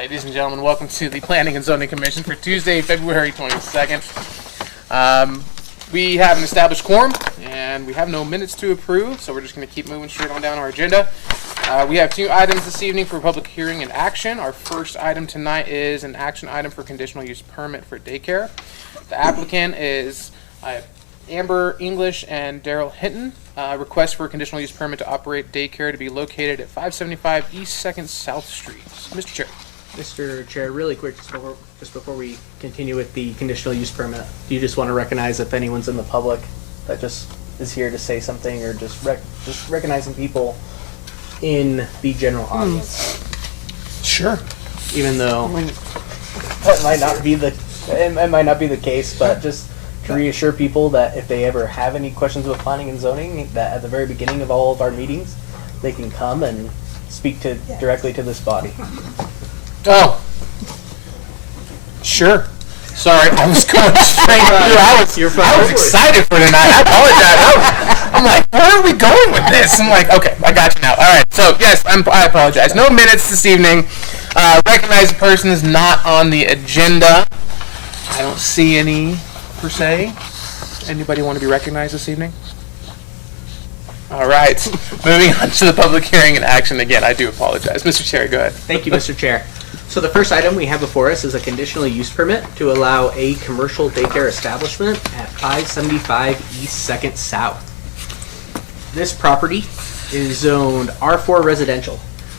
Ladies and gentlemen, welcome to the Planning and Zoning Commission for Tuesday, February 22nd. We have an established quorum, and we have no minutes to approve, so we're just going to keep moving straight on down our agenda. We have two items this evening for public hearing and action. Our first item tonight is an action item for conditional use permit for daycare. The applicant is Amber English and Daryl Hinton. Request for a conditional use permit to operate daycare to be located at 575 East 2nd South Street. Mr. Chair. Mr. Chair, really quick, just before we continue with the conditional use permit, do you just want to recognize if anyone's in the public that just is here to say something, or just recognizing people in the general audience? Sure. Even though that might not be the case, but just to reassure people that if they ever have any questions with planning and zoning, that at the very beginning of all of our meetings, they can come and speak directly to this body. Oh, sure. Sorry, I was going straight through. I was excited for tonight. I apologize. I'm like, where are we going with this? I'm like, okay, I got you now. All right, so yes, I apologize. No minutes this evening. Recognized person is not on the agenda. I don't see any, per se. Anybody want to be recognized this evening? All right, moving on to the public hearing and action again. I do apologize. Mr. Chair, go ahead. Thank you, Mr. Chair. So the first item we have before us is a conditional use permit to allow a commercial daycare establishment at 575 East 2nd South. This property is zoned R4 residential,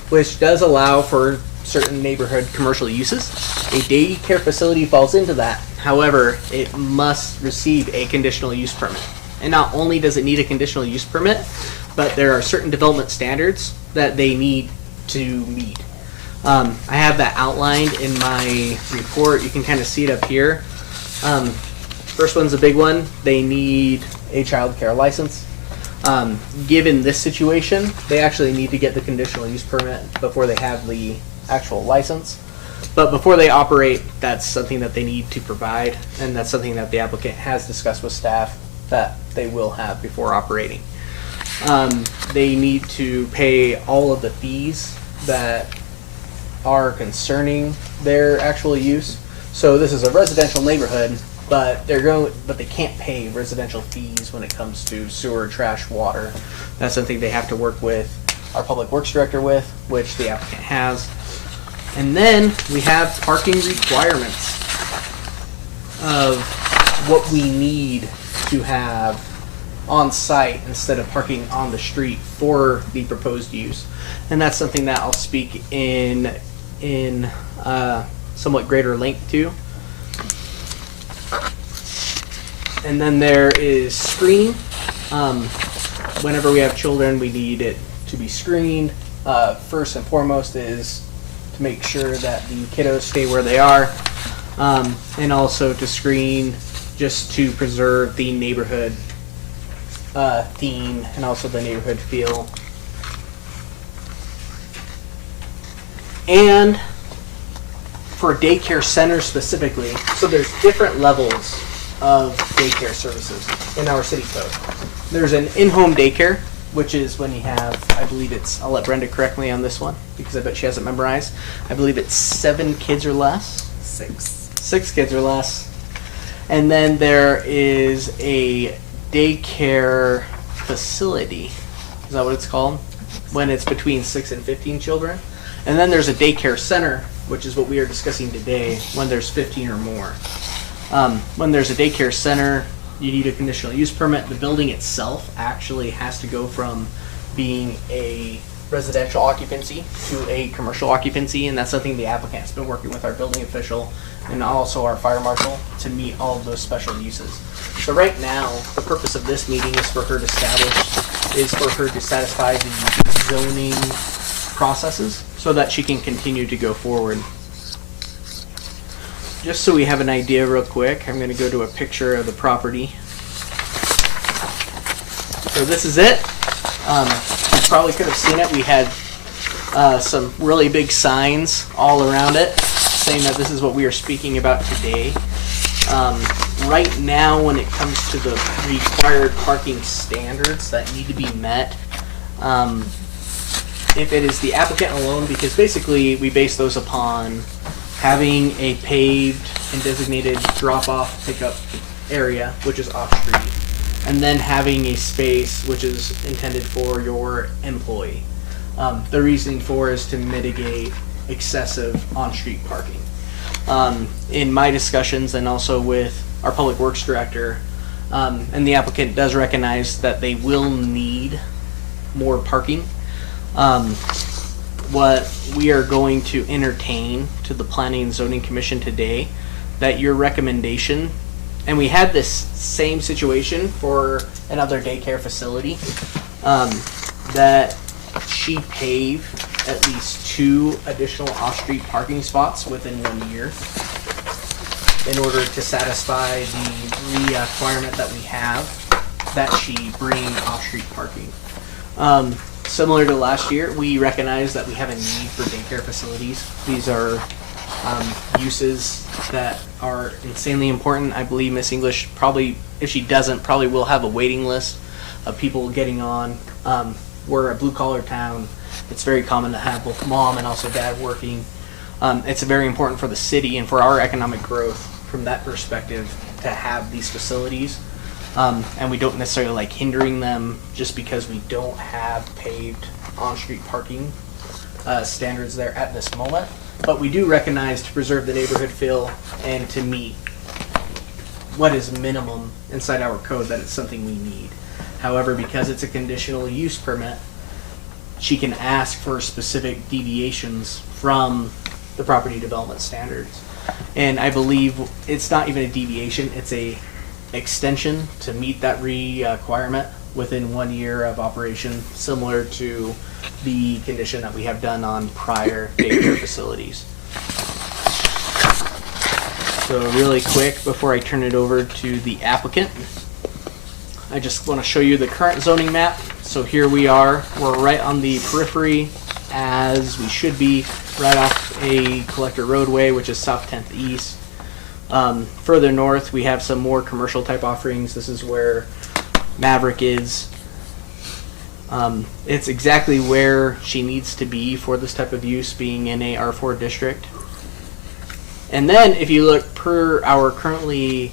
which does allow for certain neighborhood commercial uses. A daycare facility falls into that. However, it must receive a conditional use permit. And not only does it need a conditional use permit, but there are certain development standards that they need to meet. I have that outlined in my report. You can kind of see it up here. First one's a big one. They need a child care license. Given this situation, they actually need to get the conditional use permit before they have the actual license. But before they operate, that's something that they need to provide, and that's something that the applicant has discussed with staff that they will have before operating. They need to pay all of the fees that are concerning their actual use. So this is a residential neighborhood, but they can't pay residential fees when it comes to sewer, trash, water. That's something they have to work with our public works director with, which the applicant has. And then we have parking requirements of what we need to have on site instead of parking on the street for the proposed use. And that's something that I'll speak in somewhat greater length to. And then there is screening. Whenever we have children, we need it to be screened. First and foremost is to make sure that the kiddos stay where they are, and also to screen just to preserve the neighborhood theme and also the neighborhood feel. And for daycare centers specifically, so there's different levels of daycare services in our city code. There's an in-home daycare, which is when you have, I believe it's, I'll let Brenda correct me on this one because I bet she hasn't memorized. I believe it's 7 kids or less. 6 kids or less. And then there is a daycare facility. Is that what it's called? When it's between 6 and 15 children. And then there's a daycare center, which is what we are discussing today, when there's 15 or more. When there's a daycare center, you need a conditional use permit. The building itself actually has to go from being a residential occupancy to a commercial occupancy, and that's something the applicant has been working with our building official and also our fire marshal to meet all of those special uses. So right now, the purpose of this meeting is for her to satisfy the zoning processes so that she can continue to go forward. Just so we have an idea real quick, I'm going to go to a picture of the property. So this is it. You probably could have seen it. We had some really big signs all around it saying that this is what we are speaking about today. Right now, when it comes to the required parking standards that need to be met, if it is the applicant alone, because basically we base those upon having a paved and designated drop-off pickup area, which is off-street, and then having a space which is intended for your employee. The reasoning for is to mitigate excessive on-street parking. In my discussions and also with our public works director, and the applicant does recognize that they will need more parking. What we are going to entertain to the Planning and Zoning Commission today, that your recommendation, and we had this same situation for another daycare facility, that she pave at least 2 additional off-street parking spots within 1 year in order to satisfy the requirement that we have that she bring off-street parking. Similar to last year, we recognize that we have a need for daycare facilities. These are uses that are insanely important. I believe Miss English probably, if she doesn't, probably will have a waiting list of people getting on. We're a blue-collar town. It's very common to have both mom and also dad working. It's very important for the city and for our economic growth from that perspective to have these facilities. And we don't necessarily like hindering them just because we don't have paved on-street parking standards there at this moment. But we do recognize to preserve the neighborhood feel and to meet what is minimum inside our code that it's something we need. However, because it's a conditional use permit, she can ask for specific deviations from the property development standards. And I believe it's not even a deviation, it's a extension to meet that requirement within 1 year of operation, similar to the condition that we have done on prior daycare facilities. So really quick, before I turn it over to the applicant, I just want to show you the current zoning map. So here we are, we're right on the periphery as we should be, right off a collector roadway, which is South 10th East. Further north, we have some more commercial type offerings. This is where Maverick is. It's exactly where she needs to be for this type of use, being in a R4 district. And then if you look per our current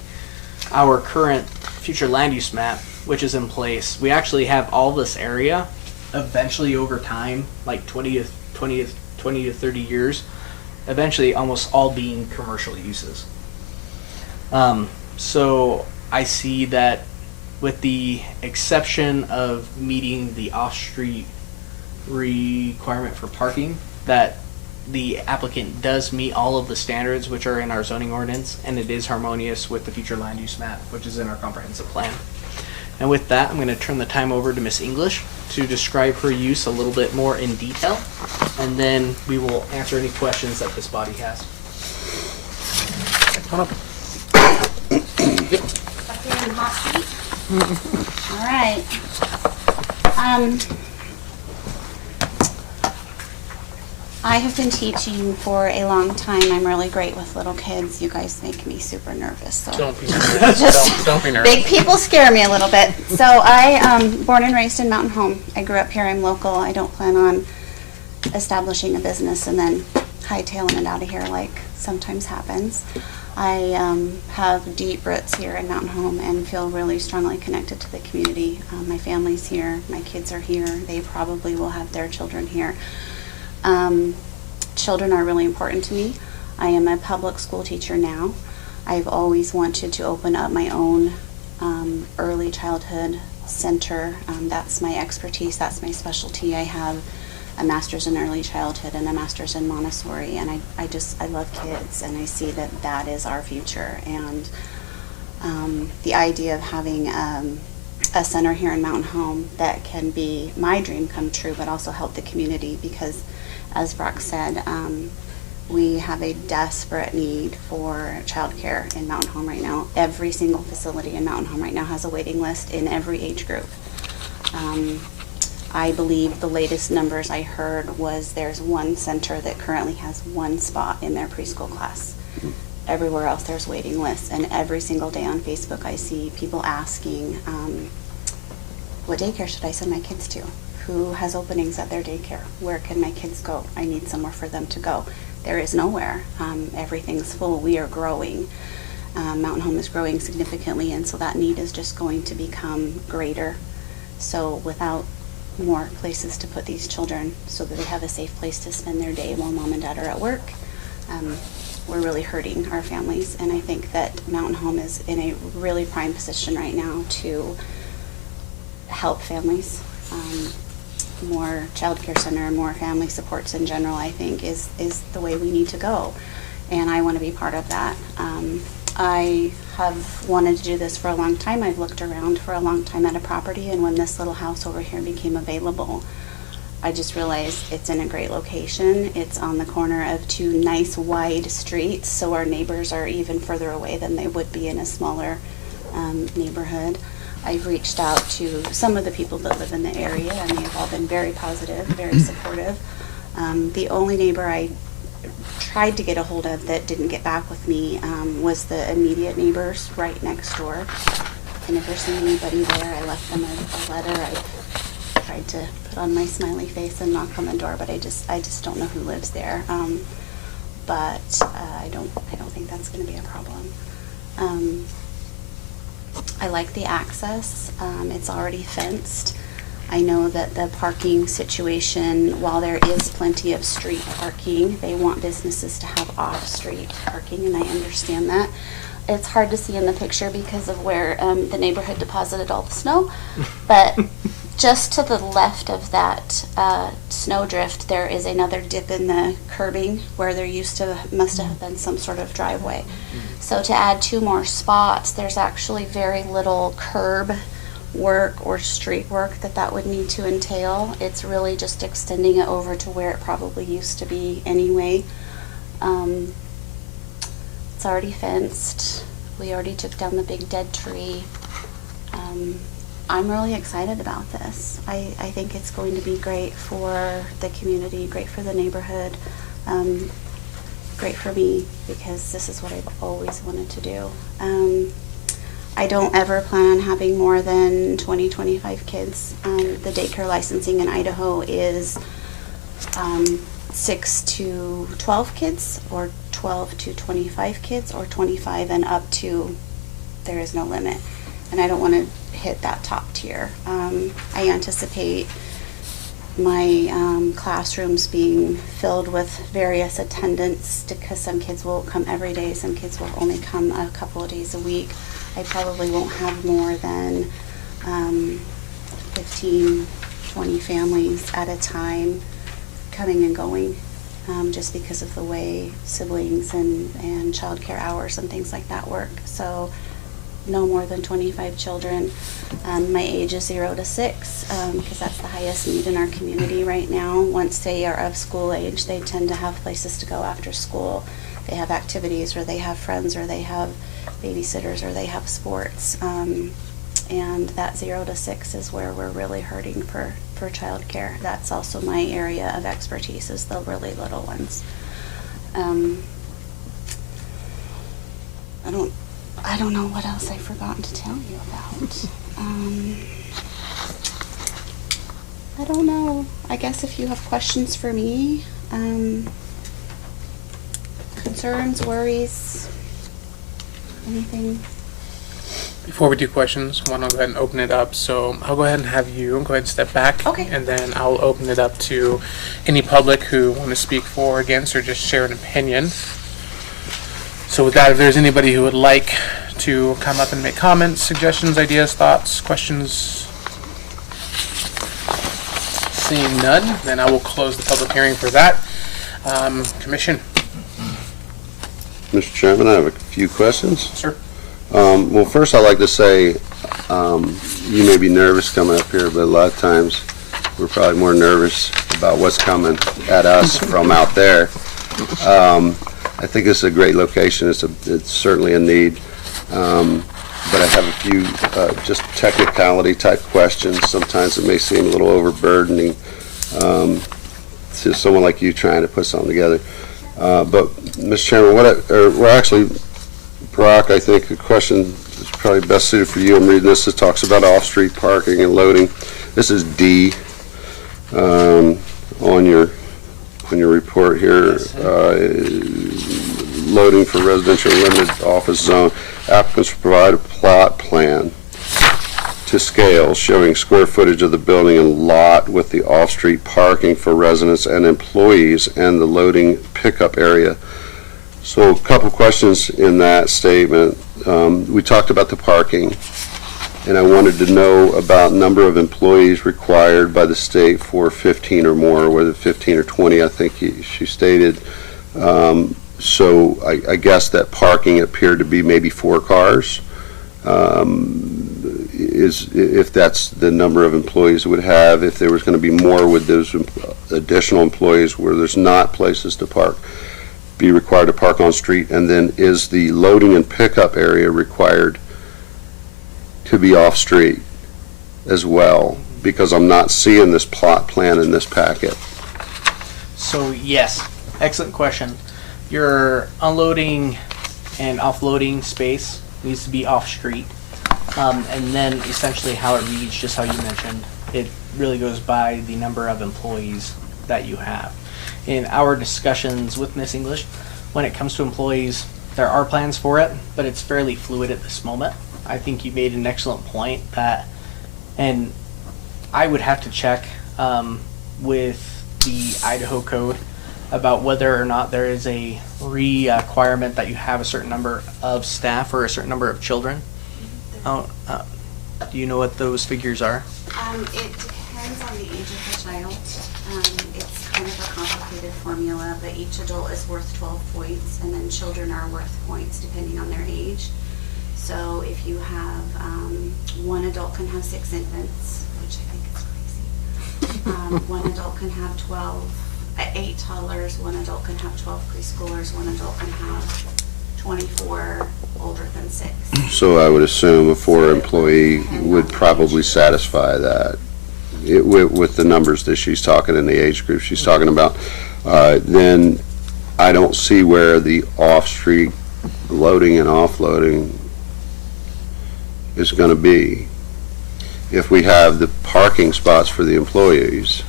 future land use map, which is in place, we actually have all this area eventually over time, like 20 to 30 years, eventually almost all being commercial uses. So I see that with the exception of meeting the off-street requirement for parking, that the applicant does meet all of the standards which are in our zoning ordinance, and it is harmonious with the future land use map, which is in our comprehensive plan. And with that, I'm going to turn the time over to Miss English to describe her use a little bit more in detail, and then we will answer any questions that this body has. Come on up. All right. I have been teaching for a long time. I'm really great with little kids. You guys make me super nervous. So Don't be nervous. Don't be nervous. big people scare me a little bit. So I born and raised in Mountain Home. I grew up here. I'm local. I don't plan on establishing a business and then hightailing it out of here like sometimes happens. I have deep roots here in Mountain Home and feel really strongly connected to the community. My family's here. My kids are here. They probably will have their children here. Children are really important to me. I am a public school teacher now. I've always wanted to open up my own early childhood center. That's my expertise. That's my specialty. I have a master's in early childhood and a master's in Montessori, and I love kids, and I see that that is our future. And the idea of having a center here in Mountain Home that can be my dream come true, but also help the community, because as Brock said, we have a desperate need for childcare in Mountain Home right now. Every single facility in Mountain Home right now has a waiting list in every age group. I believe the latest numbers I heard was there's one center that currently has one spot in their preschool class. Everywhere else there's waiting lists, and every single day on Facebook I see people asking, what daycare should I send my kids to? who has openings at their daycare. Where can my kids go? I need somewhere for them to go. There is nowhere. Everything's full. We are growing. Mountain Home is growing significantly, and so that need is just going to become greater. So without more places to put these children so that they have a safe place to spend their day while mom and dad are at work, we're really hurting our families. And I think that Mountain Home is in a really prime position right now to help families. More child care center, more family supports in general, I think is the way we need to go. And I want to be part of that. I have wanted to do this for a long time. I've looked around for a long time at a property, and when this little house over here became available, I just realized it's in a great location. It's on the corner of two nice wide streets, so our neighbors are even further away than they would be in a smaller neighborhood. I've reached out to some of the people that live in the area, and they've all been very positive, very supportive. The only neighbor I tried to get a hold of that didn't get back with me was the immediate neighbors right next door. I never seen anybody there. I left them a letter. I tried to put on my smiley face and knock on the door, but I just don't know who lives there. But I don't think that's going to be a problem. I like the access. It's already fenced. I know that the parking situation, while there is plenty of street parking, they want businesses to have off-street parking, and I understand that. It's hard to see in the picture because of where the neighborhood deposited all the snow, but just to the left of that snowdrift, there is another dip in the curbing where there must have been some sort of driveway. So to add 2 more spots, there's actually very little curb work or street work that would need to entail. It's really just extending it over to where it probably used to be anyway. It's already fenced. We already took down the big dead tree. I'm really excited about this. I think it's going to be great for the community, great for the neighborhood, great for me, because this is what I've always wanted to do. I don't ever plan on having more than 20-25 kids. The daycare licensing in Idaho is 6 to 12 kids, or 12 to 25 kids, or 25 and up to, there is no limit. And I don't want to hit that top tier. I anticipate my classrooms being filled with various attendants, because some kids will come every day, some kids will only come a couple of days a week. I probably won't have more than 15, 20 families at a time coming and going, just because of the way siblings and child care hours and things like that work. So no more than 25 children. My age is 0 to 6, because that's the highest need in our community right now. Once they are of school age, they tend to have places to go after school. They have activities, or they have friends, or they have babysitters, or they have sports. And that 0 to 6 is where we're really hurting for child care. That's also my area of expertise, is the really little ones. I don't know what else I've forgotten to tell you about. I don't know. I guess if you have questions for me, concerns, worries, anything. Before we do questions, I want to go ahead and open it up. So I'll go ahead and have you go ahead and step back. Okay. And then I'll open it up to any public who want to speak for or against, or just share an opinion. So with that, if there's anybody who would like to come up and make comments, suggestions, ideas, thoughts, questions, seeing none, then I will close the public hearing for that. Commission. Mr. Chairman, I have a few questions. Sir. Well, first I'd like to say, you may be nervous coming up here, but a lot of times we're probably more nervous about what's coming at us from out there. I think it's a great location. It's certainly a need. But I have a few just technicality type questions. Sometimes it may seem a little overburdening to someone like you trying to put something together. But Mr. Chairman, Brock, I think the question is probably best suited for you. I'm reading this. It talks about off-street parking and loading. This is D. On your report here, loading for residential limited office zone, applicants provide a plot plan to scale showing square footage of the building and lot with the off-street parking for residents and employees and the loading pickup area. So a couple questions in that statement. We talked about the parking, and I wanted to know about number of employees required by the state for 15 or more, whether 15 or 20, I think she stated. So I guess that parking appeared to be maybe 4 cars. If that's the number of employees it would have, if there was going to be more, would those additional employees where there's not places to park be required to park on street? And then is the loading and pickup area required to be off street as well? Because I'm not seeing this plot plan in this packet. So yes, excellent question. Your unloading and offloading space needs to be off street. And then essentially how it reads, just how you mentioned, it really goes by the number of employees that you have. In our discussions with Miss English, when it comes to employees, there are plans for it, but it's fairly fluid at this moment. I think you made an excellent point that, and I would have to check with the Idaho code about whether or not there is a requirement that you have a certain number of staff or a certain number of children. Oh, do you know what those figures are? It depends on the age of the child. It's kind of a complicated formula, but each adult is worth 12 points, and then children are worth points depending on their age. So if you have, one adult can have 6 infants, which I think is crazy. One adult can have 8 toddlers, one adult can have 12 preschoolers, one adult can have 24 older than 6. So I would assume a 4 employee would probably satisfy that with the numbers that she's talking in the age group she's talking about. Then I don't see where the off-street loading and offloading is going to be. If we have the parking spots for the employees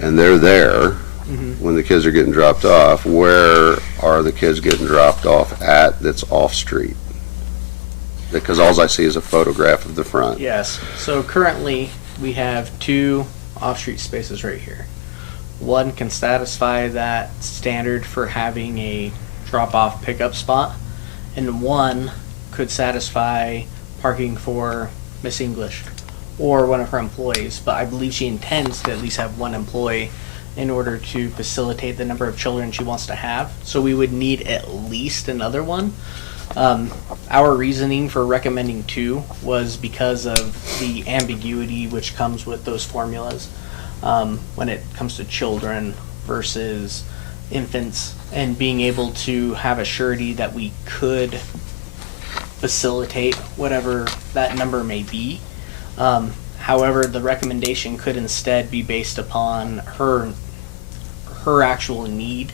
and they're there when the kids are getting dropped off, where are the kids getting dropped off at that's off-street? Because all I see is a photograph of the front. Yes. So currently we have 2 off-street spaces right here. One can satisfy that standard for having a drop-off pickup spot, and one could satisfy parking for Miss English or one of her employees. But I believe she intends to at least have 1 employee in order to facilitate the number of children she wants to have. So we would need at least another one. Our reasoning for recommending 2 was because of the ambiguity which comes with those formulas when it comes to children versus infants, and being able to have a surety that we could facilitate whatever that number may be. However, the recommendation could instead be based upon her actual need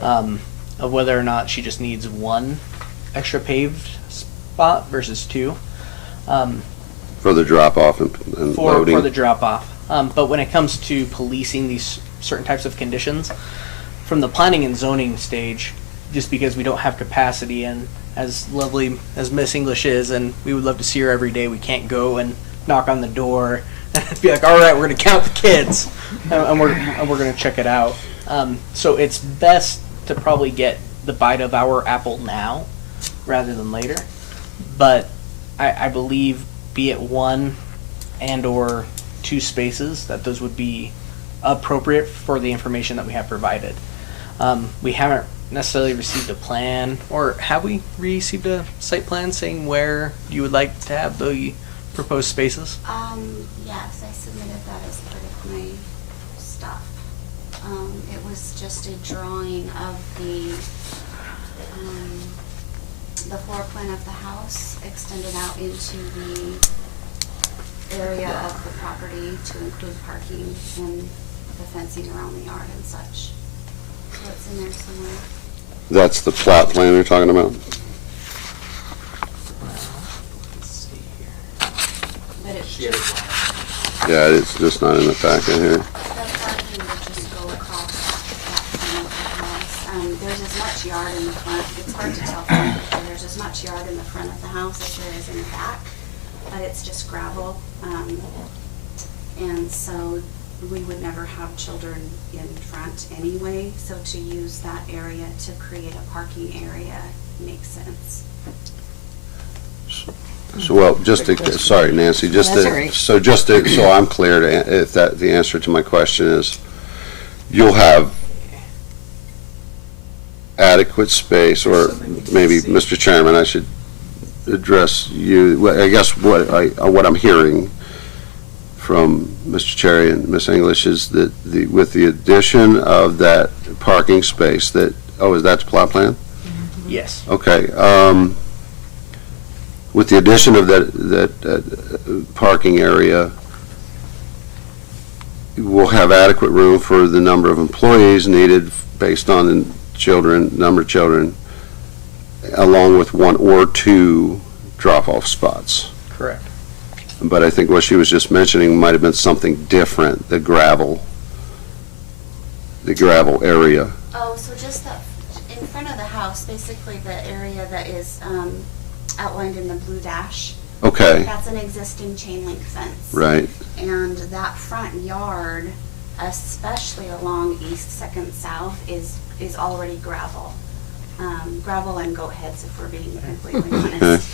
of whether or not she just needs 1 extra paved spot versus 2 For the drop-off and loading? For the drop-off. But when it comes to policing these certain types of conditions, from the planning and zoning stage, just because we don't have capacity, and as lovely as Miss English is, and we would love to see her every day, we can't go and knock on the door and be like, all right, we're going to count the kids, and we're going to check it out. So it's best to probably get the bite of our apple now rather than later. But I believe, be it 1 and or 2 spaces, that those would be appropriate for the information that we have provided. We haven't necessarily received a plan, or have we received a site plan saying where you would like to have the proposed spaces? Yes, I submitted that as part of my stuff. It was just a drawing of the floor plan of the house extended out into the area of the property to include parking and the fencing around the yard and such. So it's in there somewhere. That's the plot plan you're talking about? Let's see here. But it's Yeah. just, Yeah, it's just not in the packet here. The parking would just go across that front of the house. There's as much yard in the front, it's hard to tell from the picture, there's as much yard in the front of the house as there is in the back, but it's just gravel. And so we would never have children in front anyway, so to use that area to create a parking area makes sense. So, well, just to, sorry, Nancy, just That's to, all right. so I'm clear to, if that, the answer to my question is, you'll have adequate space, or maybe, Mr. Chairman, I should address you. Well, I guess what I'm hearing from Mr. Cherry and Ms. English is that with the addition of that parking space that, is that the plot plan? Yes. Okay, with the addition of that parking area, we'll have adequate room for the number of employees needed based on the number of children, along with 1 or 2 drop-off spots. Correct. But I think what she was just mentioning might have been something different, the gravel area. Oh, so just in front of the house, basically the area that is outlined in the blue dash. Okay, That's an existing chain link fence. right, And that front yard, especially along East 2nd South, is already gravel. Gravel and goat heads, if we're being completely honest.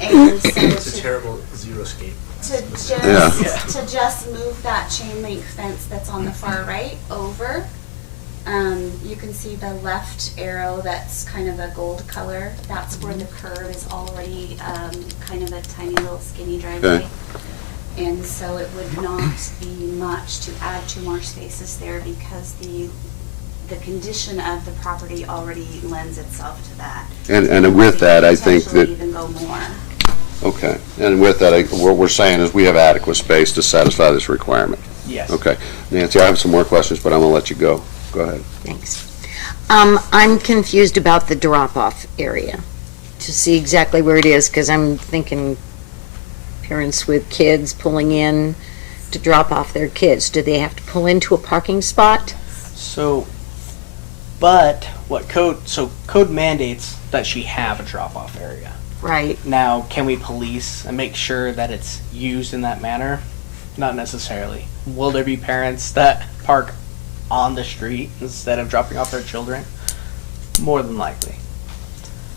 And so It's a terrible zero-scape. Yeah. to just move that chain link fence that's on the far right over, you can see the left arrow that's kind of a gold color. That's where the curb is already kind of a tiny little skinny driveway. Okay. And so it would not be much to add 2 more spaces there because the condition of the property already lends itself to that. and with that, I think Potentially that, even go more. okay, and with that, what we're saying is we have adequate space to satisfy this requirement. Yes. Okay, Nancy, I have some more questions, but I'm gonna let you go. Go ahead. Thanks. I'm confused about the drop-off area, to see exactly where it is, because I'm thinking parents with kids pulling in to drop off their kids. Do they have to pull into a parking spot? So, but code mandates that she have a drop-off area. Right. Now, can we police and make sure that it's used in that manner? Not necessarily. Will there be parents that park on the street instead of dropping off their children? More than likely.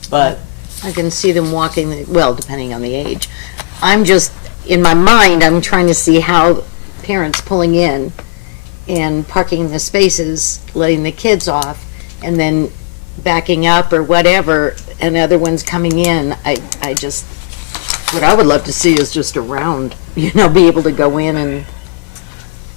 But I can see them walking, well, depending on the age. I'm just, in my mind, I'm trying to see how parents pulling in and parking in the spaces, letting the kids off, and then backing up or whatever, and other ones coming in. I just, what I would love to see is just a round, be able to go in and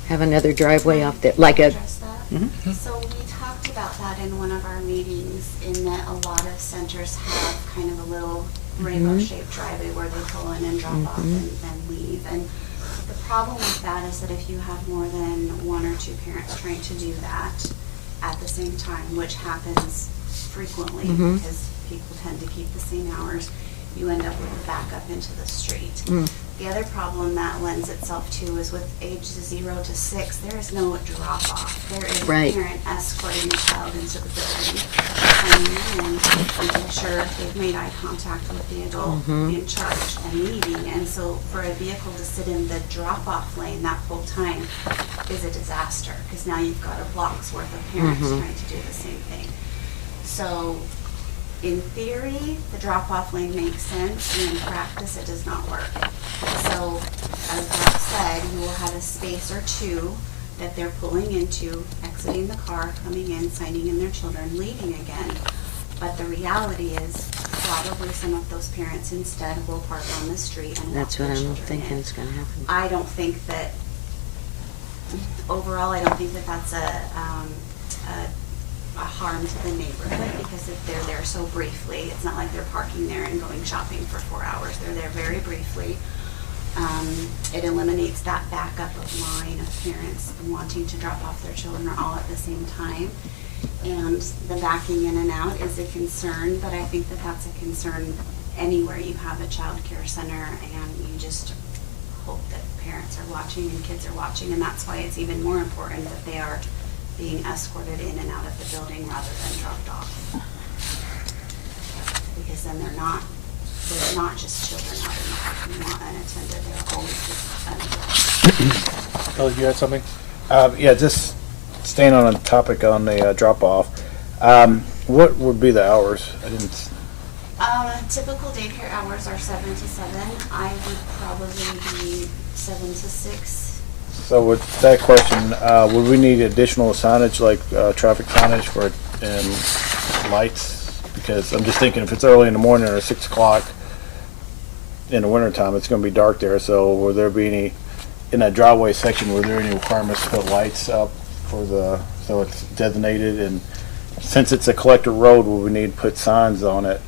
have another driveway off there, like a, Address that? So we talked about that in one of our meetings, in that a lot of centers have kind of a little rainbow-shaped driveway where they pull in and drop off and leave. And the problem with that is that if you have more than 1 or 2 parents trying to do that at the same time, which happens frequently because people tend to keep the same hours, you end up with a backup into the street. The other problem that lends itself to is with ages 0 to 6, there is no drop-off. There is Right. a parent escorting the child into the building, coming in, making sure they've made eye contact with the adult in charge and leaving. And so for a vehicle to sit in the drop-off lane that whole time is a disaster, because now you've got a block's worth of parents trying to do the same thing. So in theory, the drop-off lane makes sense, and in practice, it does not work. So, as Rob said, you will have a space or 2 that they're pulling into, exiting the car, coming in, signing in their children, leaving again. But the reality is, probably some of those parents instead will park on the street and walk that's what their I'm children thinking in. is gonna happen. I don't think that, overall, I don't think that that's a harm to the neighborhood, because if they're there so briefly, it's not like they're parking there and going shopping for 4 hours. They're there very briefly. It eliminates that backup of line of parents wanting to drop off their children all at the same time. And the backing in and out is a concern, but I think that that's a concern anywhere you have a child care center and you just hope that parents are watching and kids are watching, and that's why it's even more important that they are being escorted in and out of the building rather than dropped off. Because then they're not just children out in the parking lot unattended, they're always with an adult. Oh, you had something? Yeah, just staying on a topic on the drop-off. What would be the hours? I didn't. Typical daycare hours are 7 to 7. I would probably be 7 to 6. So with that question, would we need additional signage, like traffic signage for and lights? Because I'm just thinking, if it's early in the morning or 6 o'clock in the wintertime, it's going to be dark there. So will there be any in that driveway section? Were there any requirements to put lights up for so it's designated? And since it's a collector road, will we need to put signs on it?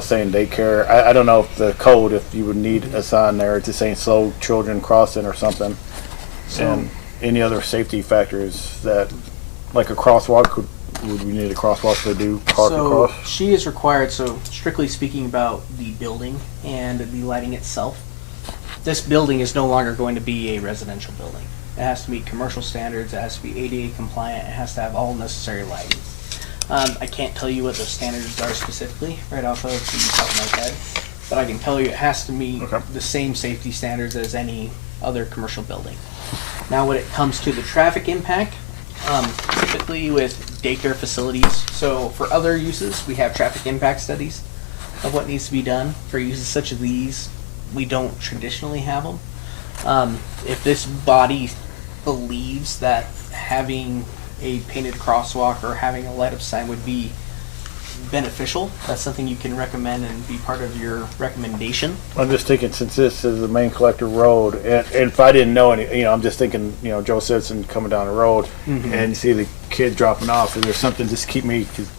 Saying daycare. I don't know if the code, if you would need a sign there to saying slow children crossing or something. And any other safety factors that, like a crosswalk, would we need a crosswalk to do park across? She is required, so strictly speaking about the building and the lighting itself, this building is no longer going to be a residential building. It has to meet commercial standards, it has to be ADA compliant, it has to have all necessary lighting. I can't tell you what the standards are specifically right off of the top of my head, but I can tell you it has to meet the same safety standards as any other commercial building. Now when it comes to the traffic impact, typically with daycare facilities, so for other uses we have traffic impact studies of what needs to be done. For uses such as these, we don't traditionally have them. If this body believes that having a painted crosswalk or having a light up sign would be beneficial, that's something you can recommend and be part of your recommendation. I'm just thinking, since this is the main collector road, and if I didn't know any, I'm just thinking, Joe Simpson coming down the road and you see the kid dropping off, and there's something just keep me, cause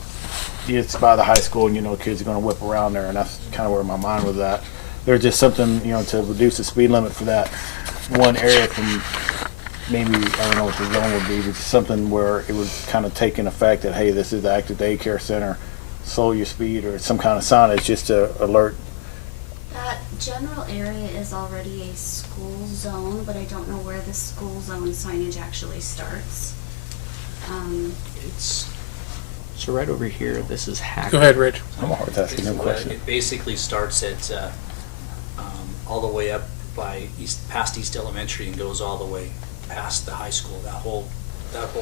it's by the high school, and kids are going to whip around there, and that's kind of where my mind was at. There's just something, to reduce the speed limit for that one area from maybe, I don't know what the zone would be, but something where it would kind of take in effect that, hey, this is the active daycare center, slow your speed, or some kind of signage just to alert. That general area is already a school zone, but I don't know where the school zone signage actually starts. So right over here, this is Hackett. Go ahead, Rich. I'm always asking them questions. It basically starts at all the way up by past East Elementary and goes all the way past the high school. That whole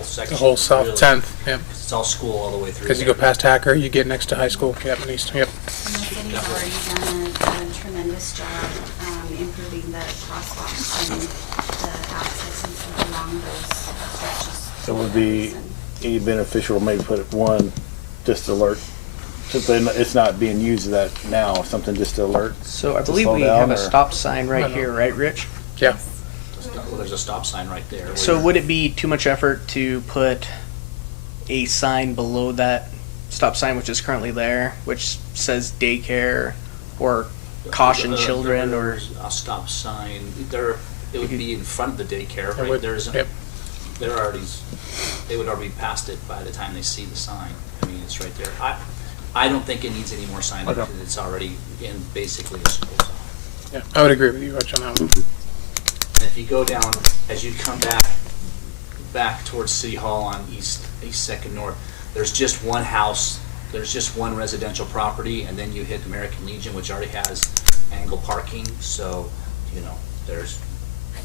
section. The whole south 10th, yep. It's all school all the way through. Because you go past Hacker, you get next to high school, yep, and east, yep. And the city's already done a tremendous job improving the crosswalks and the access along those stretches. So it would be beneficial to maybe put one just to alert, since it's not being used that now, something just to alert. So I to believe slow we down, have a or- stop sign right I know. here, right, Rich? Yeah. Well, there's a stop sign right there. So would it be too much effort to put a sign below that stop sign, which is currently there, which says daycare or caution children, or There's a stop sign there? It would be in front of the daycare, right? would, There's yep. they would already passed it by the time they see the sign. I mean, it's right there. I don't think it needs any more signage Okay. because it's already in basically a school zone. Yeah, I would agree with you, Rich, on that one. And if you go down, as you come back towards City Hall on East 2nd North, there's just one house, there's just one residential property, and then you hit American Legion, which already has angle parking, so, there's...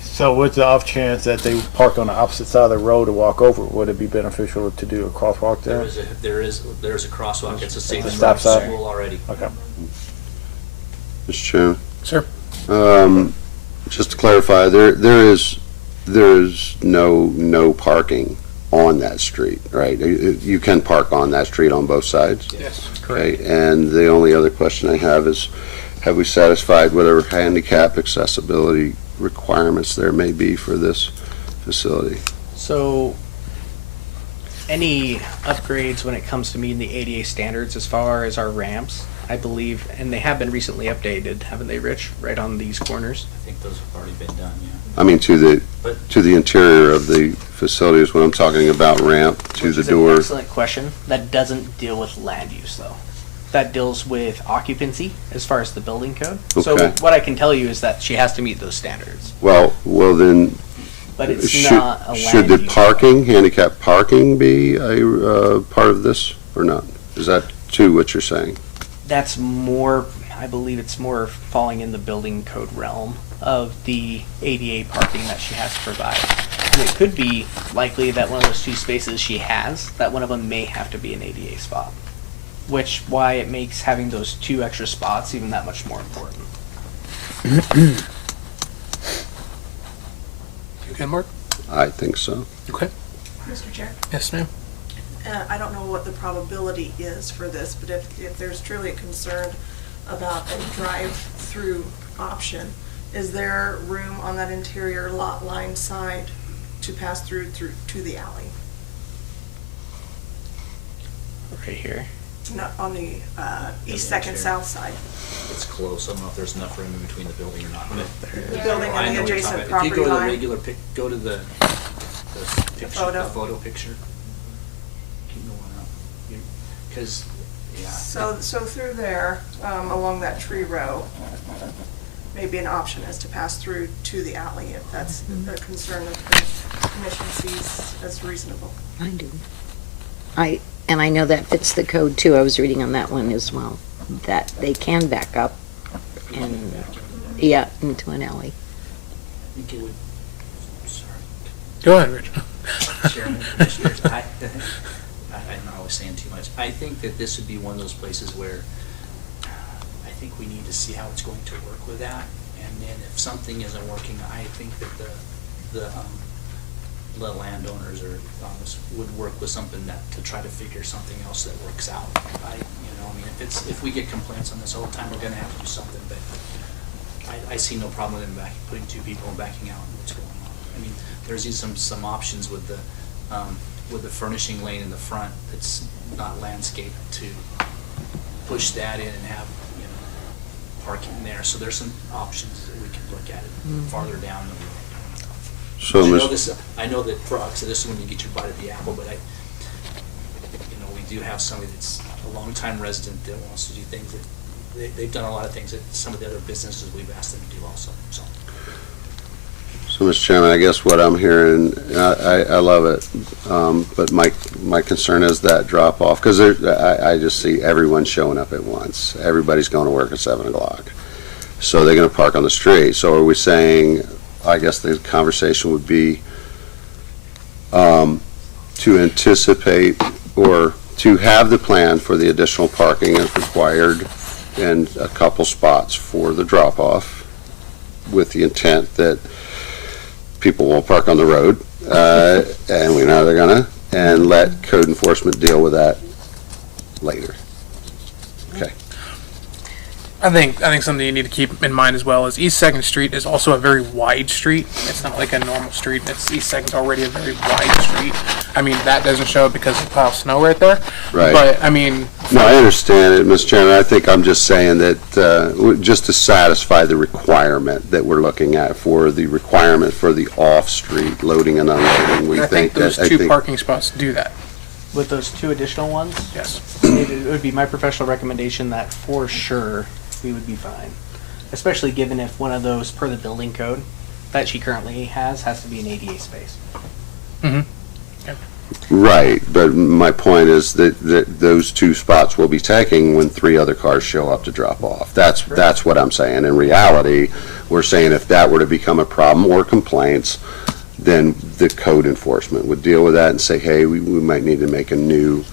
So with the off chance that they park on the opposite side of the road to walk over, would it be beneficial to do a crosswalk there? There is a crosswalk, it's a safe and stop sign. school already. Okay. Mr. Chairman, Sir? just to clarify, there is no parking on that street, right? You can park on that street on both sides? Yes. Okay, and the only other question I have is, have we satisfied whatever handicap accessibility requirements there may be for this facility? so any upgrades when it comes to meeting the ADA standards as far as our ramps, I believe, and they have been recently updated, haven't they, Rich? Right on these corners. I think those have already been done, yeah. I mean, to But- the interior of the facility is what I'm talking about, ramp to Which the is an door. excellent question. That doesn't deal with land use, though. that deals with occupancy as far as the building code. So Okay. what I can tell you is that she has to meet those standards. Well, then, But it's should, not a should the land use. parking, handicap parking be a part of this or not? Is that too what you're saying? That's more, I believe it's more falling in the building code realm of the ADA parking that she has to provide. And it could be likely that one of those two spaces she has, that one of them may have to be an ADA spot. Which, why it makes having those two extra spots even that much more important. You good, Mark? I think so. Okay. Mr. Chair, Yes, ma'am. I don't know what the probability is for this, but if there's truly a concern about a drive-through option, is there room on that interior lot line side to pass through to the alley? Right here. Not on the east, second, south side. It's close. I don't know if there's enough room in between the building or not. The building I and know the what you're adjacent talking about. property If you go to the line. regular go to the picture, photo. the photo picture. Keep going up. Because, yeah. So through there, along that tree row, maybe an option is to pass through to the alley if that's a concern that the commission sees as reasonable. I do. And I know that fits the code too. I was reading on that one as well, that they can back up and, yeah, into an alley. I think it would, sorry, Go ahead, Rich. Chairman, Commissioners, I'm not always saying too much. I think that this would be one of those places where I think we need to see how it's going to work with that. And then if something isn't working, I think that the landowners or would work with something to try to figure something else that works out. I mean, if we get complaints on this all the time, we're gonna have to do something, but I see no problem with them putting two people and backing out and what's going on. I mean, there's some options with the furnishing lane in the front that's not landscaped to push that in and have, parking there. So there's some options that we can look at it farther down the road. So, I know that so this is when you get your bite of the apple, but we do have somebody that's a longtime resident that wants to do things that they've done a lot of things that some of the other businesses we've asked them to do also. So, Mr. Chairman, I guess what I'm hearing, I love it, but my concern is that drop off, because I just see everyone showing up at once. Everybody's going to work at 7 o'clock, so they're going to park on the street. So are we saying, I guess the conversation would be to anticipate or to have the plan for the additional parking as required and a couple spots for the drop off with the intent that people won't park on the road, and we know they're gonna, and let code enforcement deal with that later. Okay. I think something you need to keep in mind as well is East 2nd Street is also a very wide street. It's not like a normal street. East 2nd's already a very wide street. I mean, that doesn't show it because of the pile of snow right there. Right. But, I mean... No, I understand it, Mr. Chairman. I think I'm just saying that just to satisfy the requirement that we're looking at for the requirement for the off-street loading and unloading, we I think those that... two parking spots do that. With those two additional ones, Yes. it would be my professional recommendation that for sure we would be fine. Especially given if one of those, per the building code, that she currently has to be an ADA space. Mm-hmm. Right, but my point is that those two spots will be taken when 3 other cars show up to drop off. That's what I'm saying. In reality, we're saying if that were to become a problem or complaints, then the code enforcement would deal with that and say, hey, we might need to make a new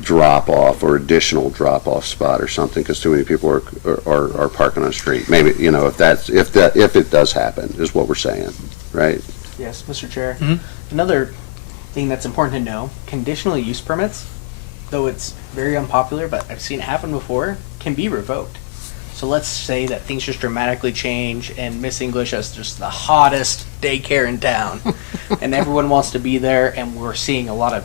drop-off or additional drop-off spot or something because too many people are parking on the street. Maybe, if it does happen, is what we're saying, right? Yes, Mr. Chair. Mhm. Another thing that's important to know, conditional use permits, though it's very unpopular, but I've seen it happen before, can be revoked. So let's say that things just dramatically change and Miss English has just the hottest daycare in town and everyone wants to be there and we're seeing a lot of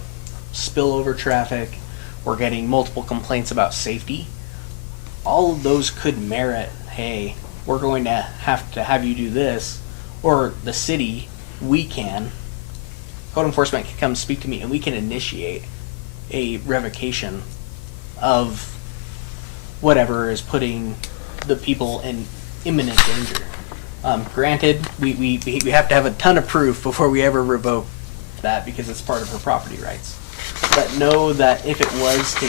spillover traffic, we're getting multiple complaints about safety. All of those could merit, hey, we're going to have you do this, or the city, code enforcement can come speak to me and we can initiate a revocation of whatever is putting the people in imminent danger. Granted, we have to have a ton of proof before we ever revoke that because it's part of her property rights. But know that if it was to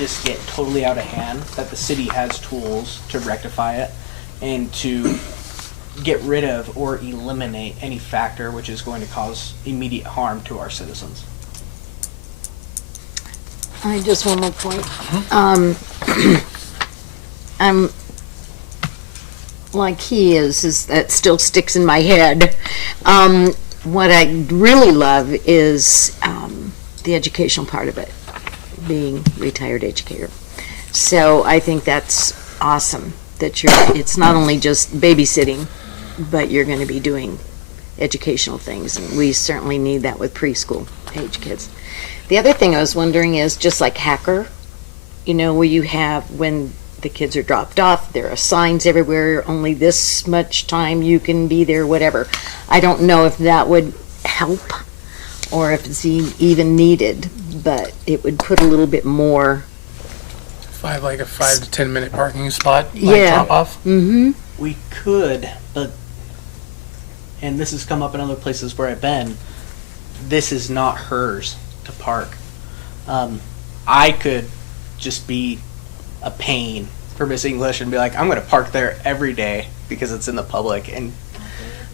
just get totally out of hand, that the city has tools to rectify it and to get rid of or eliminate any factor which is going to cause immediate harm to our citizens. Just one more point. I'm like he is that still sticks in my head. What I really love is the educational part of it, being retired educator. So I think that's awesome that it's not only just babysitting, but you're going to be doing educational things, and we certainly need that with preschool age kids. The other thing I was wondering is just like Hacker, where you have when the kids are dropped off, there are signs everywhere, only this much time you can be there, whatever. I don't know if that would help or if it's even needed, but it would put a little bit more. A 5 to 10 minute parking spot, drop off. Mm-hmm. We could, but, and this has come up in other places where I've been, this is not hers to park. I could just be a pain for Miss English and be like, I'm going to park there every day because it's in the public. And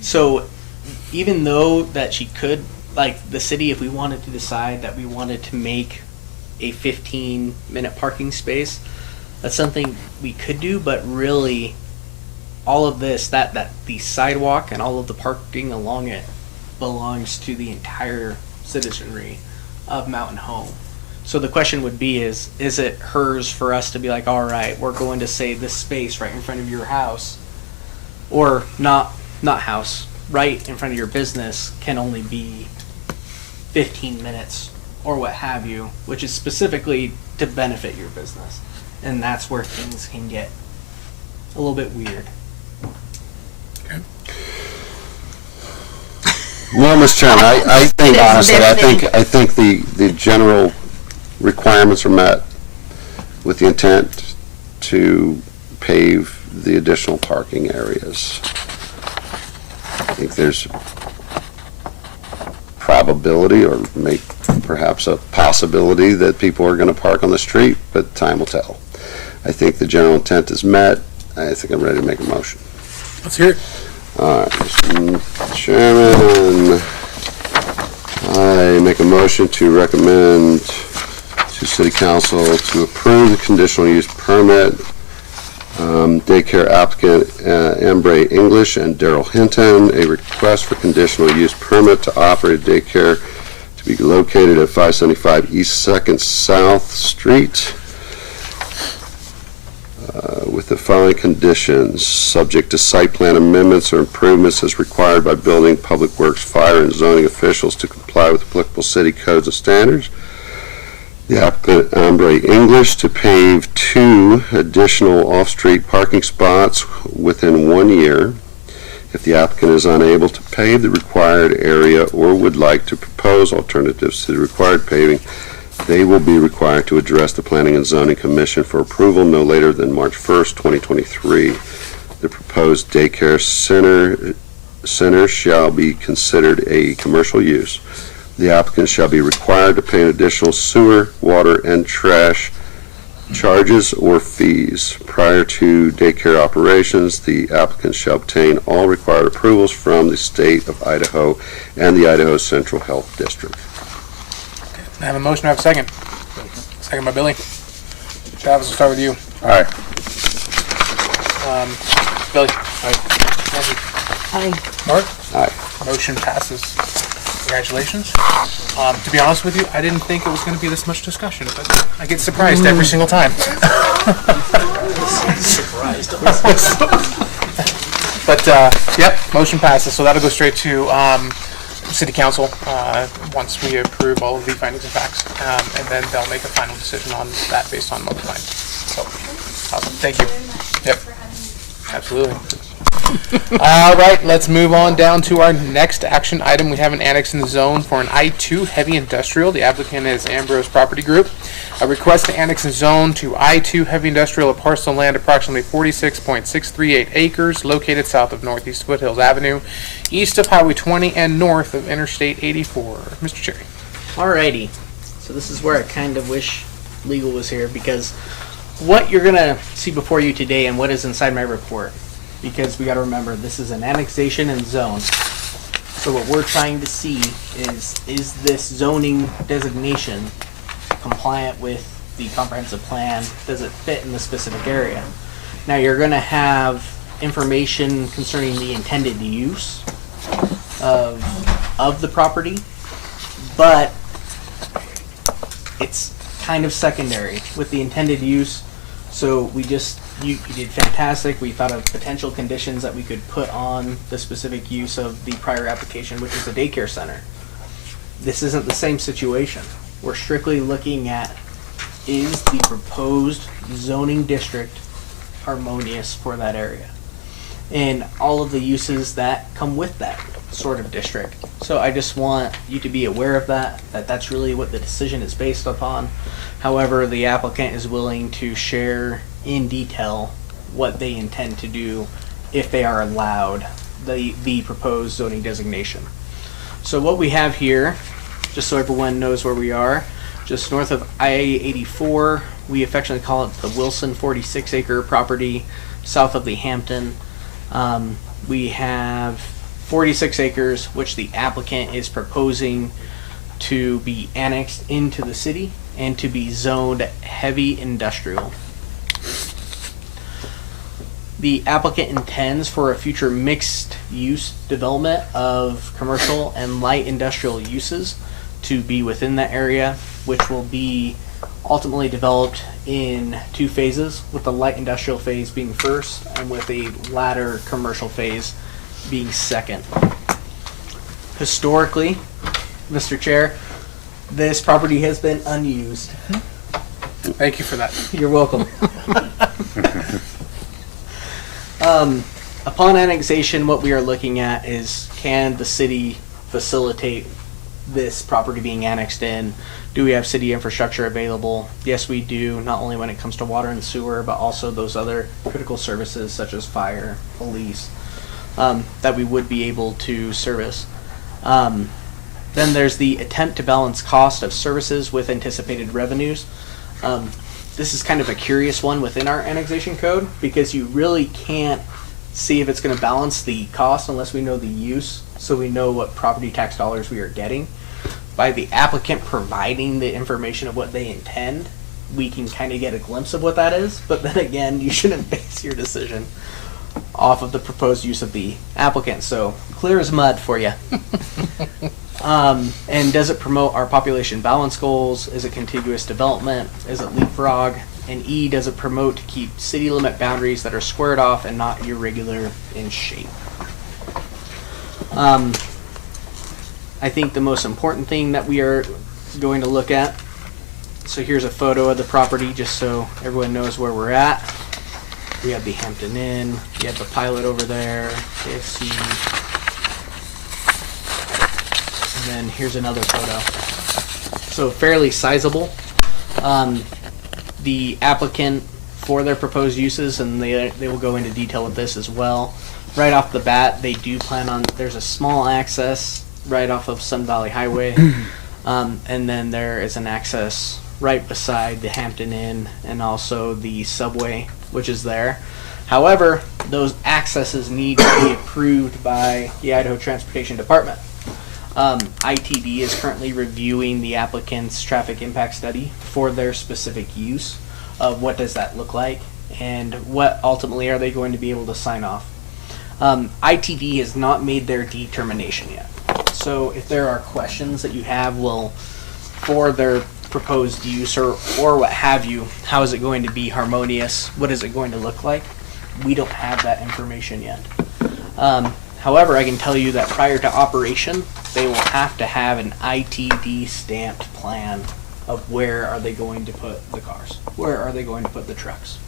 so even though that she could, like the city, if we wanted to decide that we wanted to make a 15-minute parking space, that's something we could do, but really all of this, that the sidewalk and all of the parking along it belongs to the entire citizenry of Mountain Home. So the question would be is it hers for us to be like, all right, we're going to say this space right in front of your house, or not house, right in front of your business can only be 15 minutes or what have you, which is specifically to benefit your business. And that's where things can get a little bit weird. Well, Mr. Chairman, I think honestly, I think the general requirements are met with the intent to pave the additional parking areas. I think there's probability or perhaps a possibility that people are going to park on the street, but time will tell. I think the general intent is met. I think I'm ready to make a motion. Let's hear it. All right, Mr. Chairman, I make a motion to recommend to City Council to approve the conditional use permit. Daycare applicant Embray English and Daryl Hinton, a request for conditional use permit to operate a daycare to be located at 575 East 2nd South Street. With the following conditions, subject to site plan amendments or improvements as required by building, public works, fire, and zoning officials to comply with applicable city codes and standards. The applicant, Embray English, to pave 2 additional off-street parking spots within 1 year. If the applicant is unable to pave the required area or would like to propose alternatives to the required paving, they will be required to address the Planning and Zoning Commission for approval no later than March 1st, 2023. The proposed daycare center shall be considered a commercial use. The applicant shall be required to pay an additional sewer, water, and trash charges or fees. Prior to daycare operations, the applicant shall obtain all required approvals from the state of Idaho and the Idaho Central Health District. I have a motion. I have a second. Second by Billy. Travis, we'll start with you. All right. Billy. Aye. Mark. Aye. Motion passes. Congratulations. To be honest with you, I didn't think it was going to be this much discussion, but I get surprised every single time. Surprised. But, yep, motion passes. So that'll go straight to City Council once we approve all of the findings and facts. And then they'll make a final decision on that based on what we find. So, awesome. Thank you. Yep. Absolutely. All right, let's move on down to our next action item. We have an annex in the zone for an I-2 heavy industrial. The applicant is Ambrose Property Group. A request to annex in zone to I-2 heavy industrial, a parcel of land approximately 46.638 acres located south of Northeast Foothills Avenue, east of Highway 20 and north of Interstate 84. Mr. Cherry. Alrighty, so this is where I kind of wish legal was here, because what you're gonna see before you today and what is inside my report, because we gotta remember this is an annexation and zone. So what we're trying to see is this zoning designation compliant with the comprehensive plan? Does it fit in the specific area? Now you're gonna have information concerning the intended use of the property, but it's kind of secondary with the intended use. So you did fantastic. We thought of potential conditions that we could put on the specific use of the prior application, which is a daycare center. This isn't the same situation. We're strictly looking at, is the proposed zoning district harmonious for that area? And all of the uses that come with that sort of district. So I just want you to be aware of that that's really what the decision is based upon. However, the applicant is willing to share in detail what they intend to do if they are allowed the proposed zoning designation. So what we have here, just so everyone knows where we are, just north of I-84, we affectionately call it the Wilson 46-acre property, south of the Hampton. We have 46 acres, which the applicant is proposing to be annexed into the city and to be zoned heavy industrial. The applicant intends for a future mixed use development of commercial and light industrial uses to be within that area, which will be ultimately developed in 2 phases, with the light industrial phase being first and with a latter commercial phase being second. Historically, Mr. Chair, this property has been unused. Thank you for that. You're welcome. Upon annexation, what we are looking at is, can the city facilitate this property being annexed in? Do we have city infrastructure available? Yes, we do, not only when it comes to water and sewer, but also those other critical services such as fire, police, that we would be able to service. Then there's the attempt to balance cost of services with anticipated revenues. This is kind of a curious one within our annexation code, because you really can't see if it's going to balance the cost unless we know the use, so we know what property tax dollars we are getting. By the applicant providing the information of what they intend, we can kind of get a glimpse of what that is, but then again, you shouldn't base your decision off of the proposed use of the applicant. So clear as mud for you. And does it promote our population balance goals? Is it contiguous development? Is it leapfrog? And E, does it promote to keep city limit boundaries that are squared off and not irregular in shape? I think the most important thing that we are going to look at, so here's a photo of the property just so everyone knows where we're at. We have the Hampton Inn, you have the Pilot over there, KFC, and then here's another photo. So fairly sizable. The applicant for their proposed uses, and they will go into detail with this as well. Right off the bat, they do plan on, there's a small access right off of Sun Valley Highway, and then there is an access right beside the Hampton Inn and also the subway, which is there. However, those accesses need to be approved by the Idaho Transportation Department. ITD is currently reviewing the applicant's traffic impact study for their specific use of what does that look like and what ultimately are they going to be able to sign off. ITD has not made their determination yet. So if there are questions that you have, for their proposed use or what have you, how is it going to be harmonious? What is it going to look like? We don't have that information yet. However, I can tell you that prior to operation, they will have to have an ITD stamped plan of where are they going to put the cars? Where are they going to put the trucks?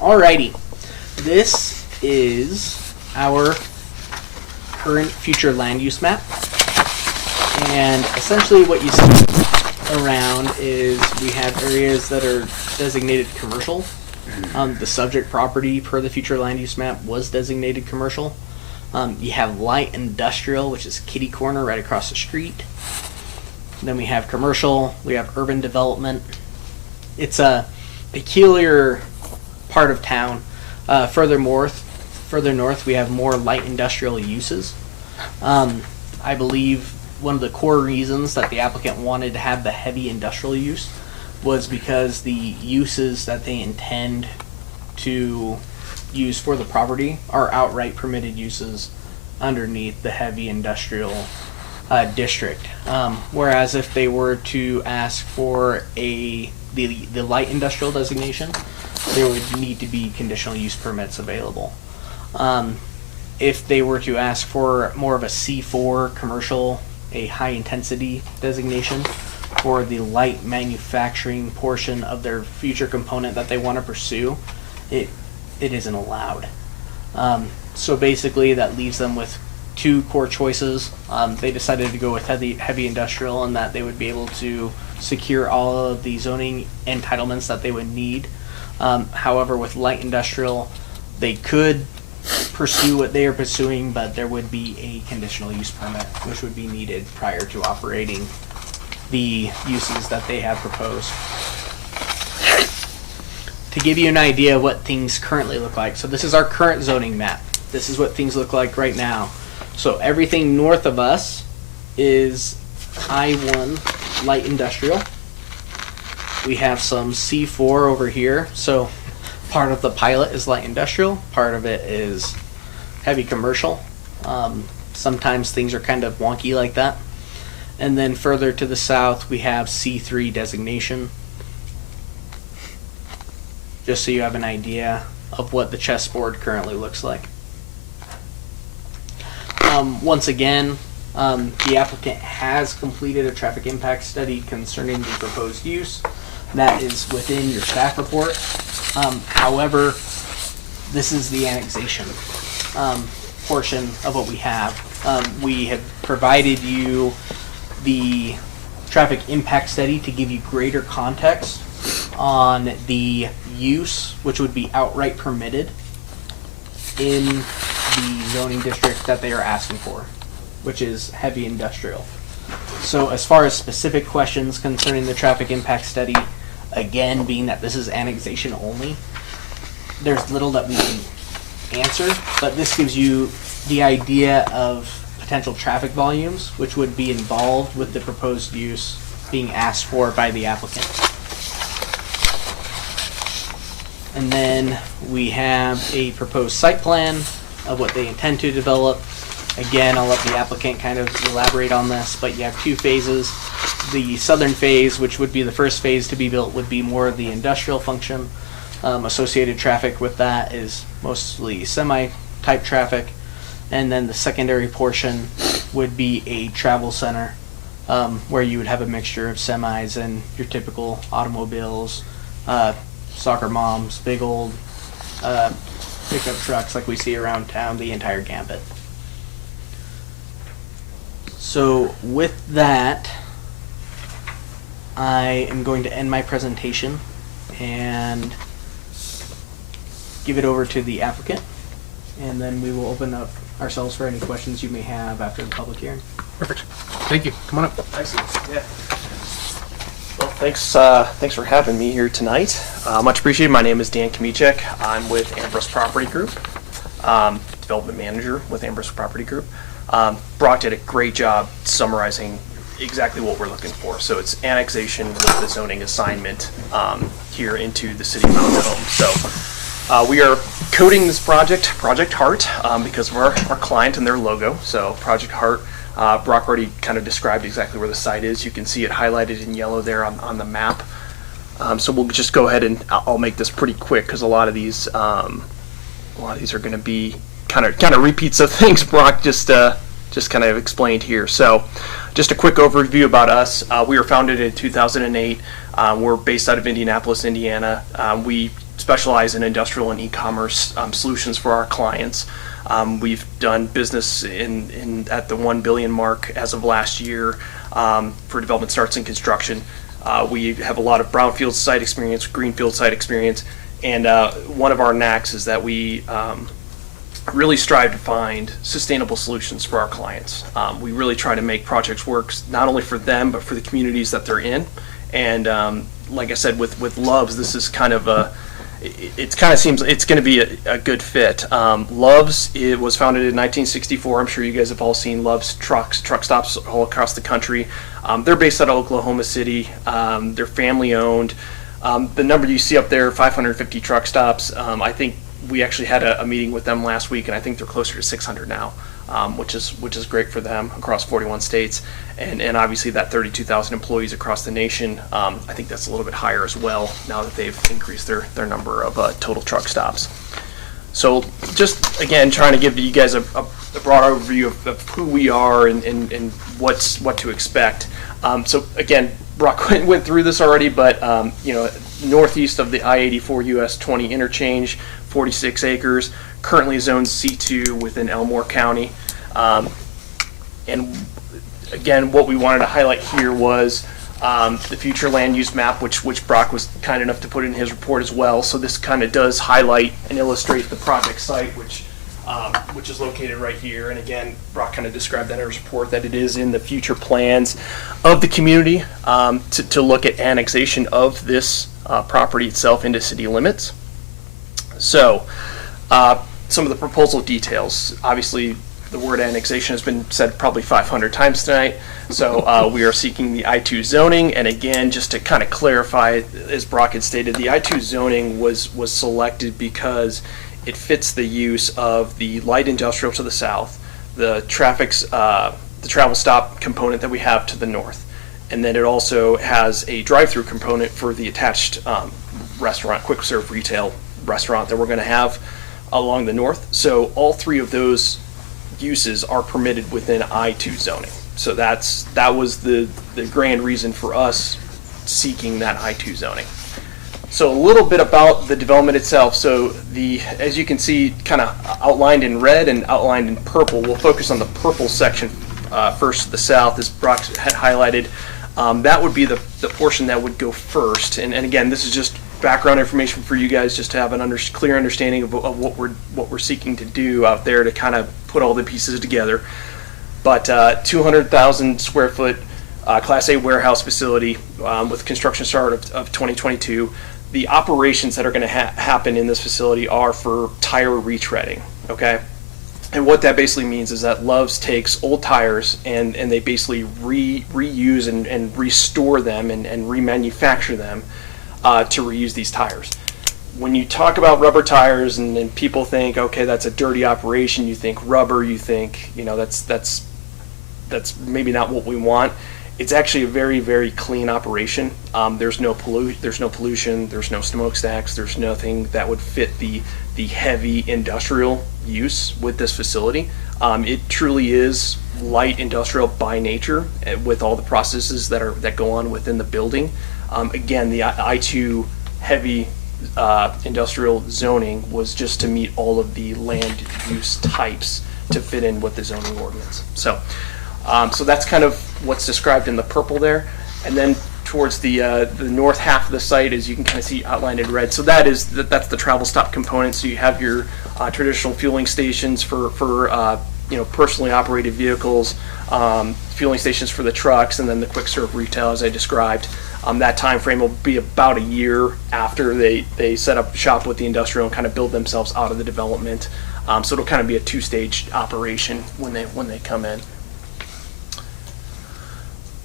Alrighty. This is our current future land use map. And essentially what you see around is we have areas that are designated commercial. The subject property per the future land use map was designated commercial. You have light industrial, which is kitty corner right across the street. Then we have commercial, we have urban development. It's a peculiar part of town. Further north, we have more light industrial uses. I believe one of the core reasons that the applicant wanted to have the heavy industrial use was because the uses that they intend to use for the property are outright permitted uses underneath the heavy industrial district. Whereas if they were to ask for the light industrial designation, there would need to be conditional use permits available. If they were to ask for more of a C4 commercial, a high intensity designation for the light manufacturing portion of their future component that they want to pursue, it isn't allowed. So basically that leaves them with two core choices. They decided to go with heavy industrial, and that they would be able to secure all of the zoning entitlements that they would need. However, with light industrial, they could pursue what they are pursuing, but there would be a conditional use permit, which would be needed prior to operating the uses that they have proposed. To give you an idea of what things currently look like, so this is our current zoning map. This is what things look like right now. So everything north of us is I-1 light industrial. We have some C4 over here. So part of the pilot is light industrial, part of it is heavy commercial. Sometimes things are kind of wonky like that. And then further to the south, we have C3 designation. Just so you have an idea of what the chessboard currently looks like. Once again, the applicant has completed a traffic impact study concerning the proposed use. That is within your staff report. However, this is the annexation portion of what we have. We have provided you the traffic impact study to give you greater context on the use, which would be outright permitted in the zoning district that they are asking for, which is heavy industrial. So as far as specific questions concerning the traffic impact study, again, being that this is annexation only, there's little that we can answer, but this gives you the idea of potential traffic volumes, which would be involved with the proposed use being asked for by the applicant. And then we have a proposed site plan of what they intend to develop. Again, I'll let the applicant kind of elaborate on this, but you have two phases. The southern phase, which would be the first phase to be built, would be more of the industrial function. Associated traffic with that is mostly semi-type traffic. And then the secondary portion would be a travel center, where you would have a mixture of semis and your typical automobiles, soccer moms, big old pickup trucks like we see around town, the entire gambit. So with that, I am going to end my presentation and give it over to the applicant, and then we will open up ourselves for any questions you may have after the public hearing. Perfect. Thank you. Come on up. Excellent. Yeah. Well, thanks for having me here tonight. Much appreciated. My name is Dan Kamichek. I'm with Ambrose Property Group, development manager with Ambrose Property Group. Brock did a great job summarizing exactly what we're looking for. So it's annexation with the zoning assignment here into the city of Mount Home. So we are coding this project Project Heart because of our client and their logo. So Project Heart, Brock already kind of described exactly where the site is. You can see it highlighted in yellow there on the map. So we'll just go ahead and I'll make this pretty quick because a lot of these are going to be kind of repeats of things Brock just kind of explained here. So just a quick overview about us. We were founded in 2008. We're based out of Indianapolis, Indiana. We specialize in industrial and e-commerce solutions for our clients. We've done business at the 1 billion mark as of last year for development starts and construction. We have a lot of brownfield site experience, greenfield site experience, and one of our knacks is that we really strive to find sustainable solutions for our clients. We really try to make projects work not only for them but for the communities that they're in. And like I said, with Loves, this is kind of it kind of seems it's going to be a good fit. Loves, it was founded in 1964. I'm sure you guys have all seen Loves truck stops all across the country. They're based out of Oklahoma City. They're family owned. The number you see up there, 550 truck stops. I think we actually had a meeting with them last week, and I think they're closer to 600 now, which is great for them across 41 states, and obviously that 32,000 employees across the nation. I think that's a little bit higher as well now that they've increased their number of total truck stops. So just again, trying to give you guys a broad overview of who we are and what to expect. So again, Brock went through this already, but northeast of the I-84 US 20 interchange, 46 acres, currently zoned C2 within Elmore County. And again, what we wanted to highlight here was the future land use map, which Brock was kind enough to put in his report as well. So this kind of does highlight and illustrate the project site, which is located right here. And again, Brock kind of described that in his report, that it is in the future plans of the community to look at annexation of this property itself into city limits. So some of the proposal details. Obviously, the word annexation has been said probably 500 times tonight. So we are seeking the I-2 zoning. And again, just to kind of clarify, as Brock had stated, the I-2 zoning was selected because it fits the use of the light industrial to the south, the travel stop component that we have to the north, and then it also has a drive-through component for the attached restaurant, quick serve retail restaurant that we're going to have along the north. So all three of those uses are permitted within I-2 zoning. So that was the grand reason for us seeking that I-2 zoning. So a little bit about the development itself. So as you can see, kind of outlined in red and outlined in purple. We'll focus on the purple section first to the south, as Brock had highlighted. That would be the portion that would go first. And again, this is just background information for you guys, just to have an clear understanding of what we're seeking to do out there to kind of put all the pieces together. But 200,000 square foot Class A warehouse facility with construction start of 2022. The operations that are going to happen in this facility are for tire retreading, okay? And what that basically means is that Loves takes old tires and they basically reuse and restore them and remanufacture them to reuse these tires. When you talk about rubber tires and people think, okay, that's a dirty operation, you think rubber, you think, that's maybe not what we want. It's actually a very, very clean operation. There's no pollution, there's no smokestacks, there's nothing that would fit the heavy industrial use with this facility. It truly is light industrial by nature, with all the processes that go on within the building. Again, the I-2 heavy industrial zoning was just to meet all of the land use types to fit in with the zoning ordinance. So that's kind of what's described in the purple there. And then towards the north half of the site, as you can kind of see outlined in red. So that's the travel stop component. So you have your traditional fueling stations for personally operated vehicles, fueling stations for the trucks, and then the quick serve retail, as I described. That time frame will be about a year after they set up shop with the industrial and kind of build themselves out of the development. So it'll kind of be a two-stage operation when they come in.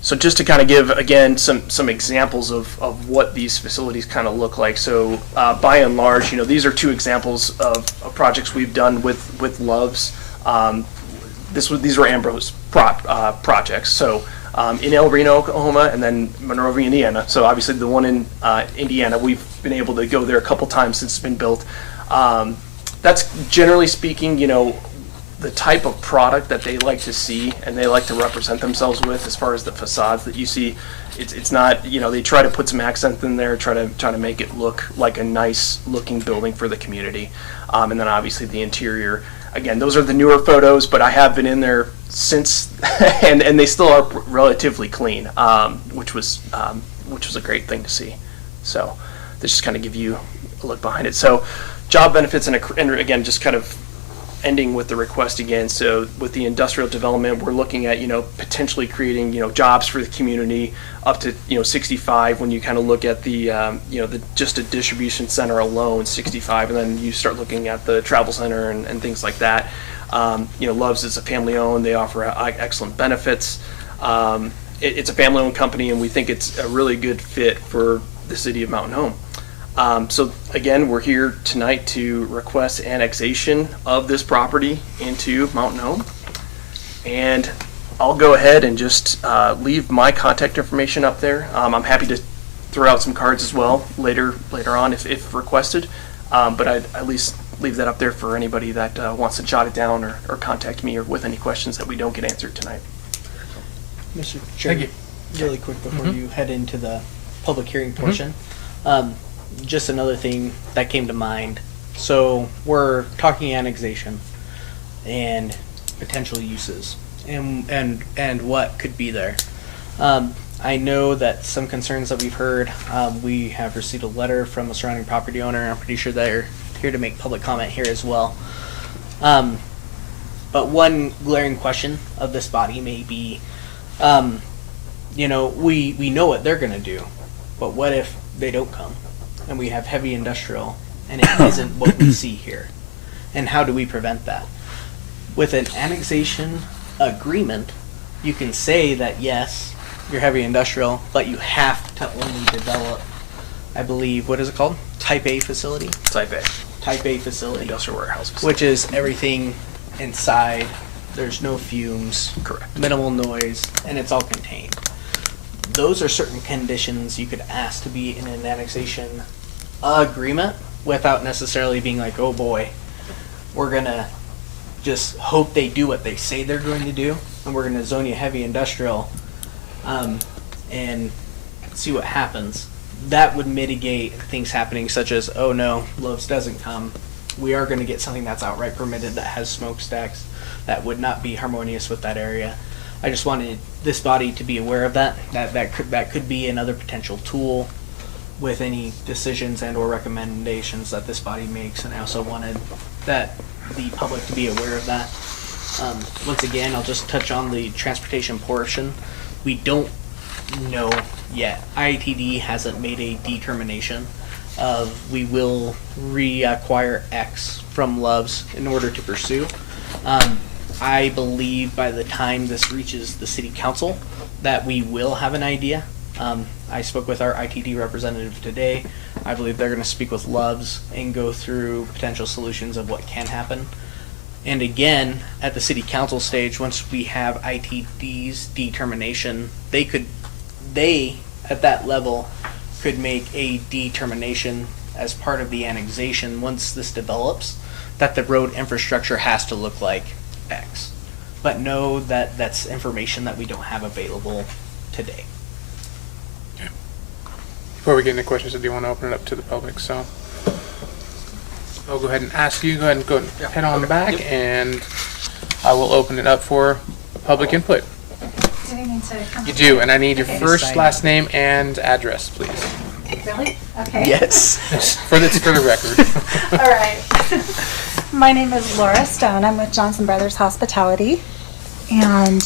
So just to kind of give, again, some examples of what these facilities kind of look like. So by and large, these are two examples of projects we've done with Loves. These were Ambrose projects. So in El Reno, Oklahoma, and then Monrovia, Indiana. So obviously the one in Indiana, we've been able to go there a couple times since it's been built. That's generally speaking, the type of product that they like to see and they like to represent themselves with, as far as the facades that you see. It's not, they try to put some accent in there, try to make it look like a nice looking building for the community. And then obviously the interior, again, those are the newer photos, but I have been in there since, and they still are relatively clean, which was a great thing to see. So this just kind of give you a look behind it. So job benefits, and again, just kind of ending with the request again. So with the industrial development, we're looking at, potentially creating, jobs for the community up to, 65 when you kind of look at the, just a distribution center alone, 65, and then you start looking at the travel center and things like that. Love's is a family owned, they offer excellent benefits. It's a family owned company, and we think it's a really good fit for the city of Mountain Home. So again, we're here tonight to request annexation of this property into Mountain Home. And I'll go ahead and just leave my contact information up there. I'm happy to throw out some cards as well later on if requested. But I'd at least leave that up there for anybody that wants to jot it down or contact me or with any questions that we don't get answered tonight. Mr. Chair, Thank really quick before you head into the public hearing portion. Just another thing that came to mind. So we're talking annexation and potential uses and what could be there. I know that some concerns that we've heard, we have received a letter from a surrounding property owner. I'm pretty sure they're here to make public comment here as well. But one glaring question of this body may be, we know what they're going to do, but what if they don't come? And we have heavy industrial, and it isn't what we see here. And how do we prevent that? With an annexation agreement, you can say that yes, you're heavy industrial, but you have to only develop, I believe, what is it called? Type A facility? Type A. Type A facility. Industrial warehouses. Which is everything inside, there's no fumes, Correct. Minimal noise, and it's all contained. Those are certain conditions you could ask to be in an annexation agreement without necessarily being like, oh boy, we're gonna just hope they do what they say they're going to do, and we're gonna zone you heavy industrial and see what happens. That would mitigate things happening such as, oh no, Lowe's doesn't come. We are gonna get something that's outright permitted that has smokestacks that would not be harmonious with that area. I just wanted this body to be aware of that. That could be another potential tool with any decisions and or recommendations that this body makes, and I also wanted that the public to be aware of that. Once again, I'll just touch on the transportation portion. We don't know yet. IATD hasn't made a determination of we will reacquire X from Love's in order to pursue. I believe by the time this reaches the city council that we will have an idea. I spoke with our ITD representative today. I believe they're going to speak with Love's and go through potential solutions of what can happen. And again, at the city council stage, once we have ITD's determination, they at that level could make a determination as part of the annexation once this develops that the road infrastructure has to look like X. But know that that's information that we don't have available today. Before we get into questions, I do want to open it up to the public, so I'll go ahead and ask you, go ahead and head on back, and I will open it up for public input. Do we need to come? You do, and I need your Okay. first, last name, and address, please. Really? Okay. Yes. for the record. All right. My name is Laura Stone. I'm with Johnson Brothers Hospitality. And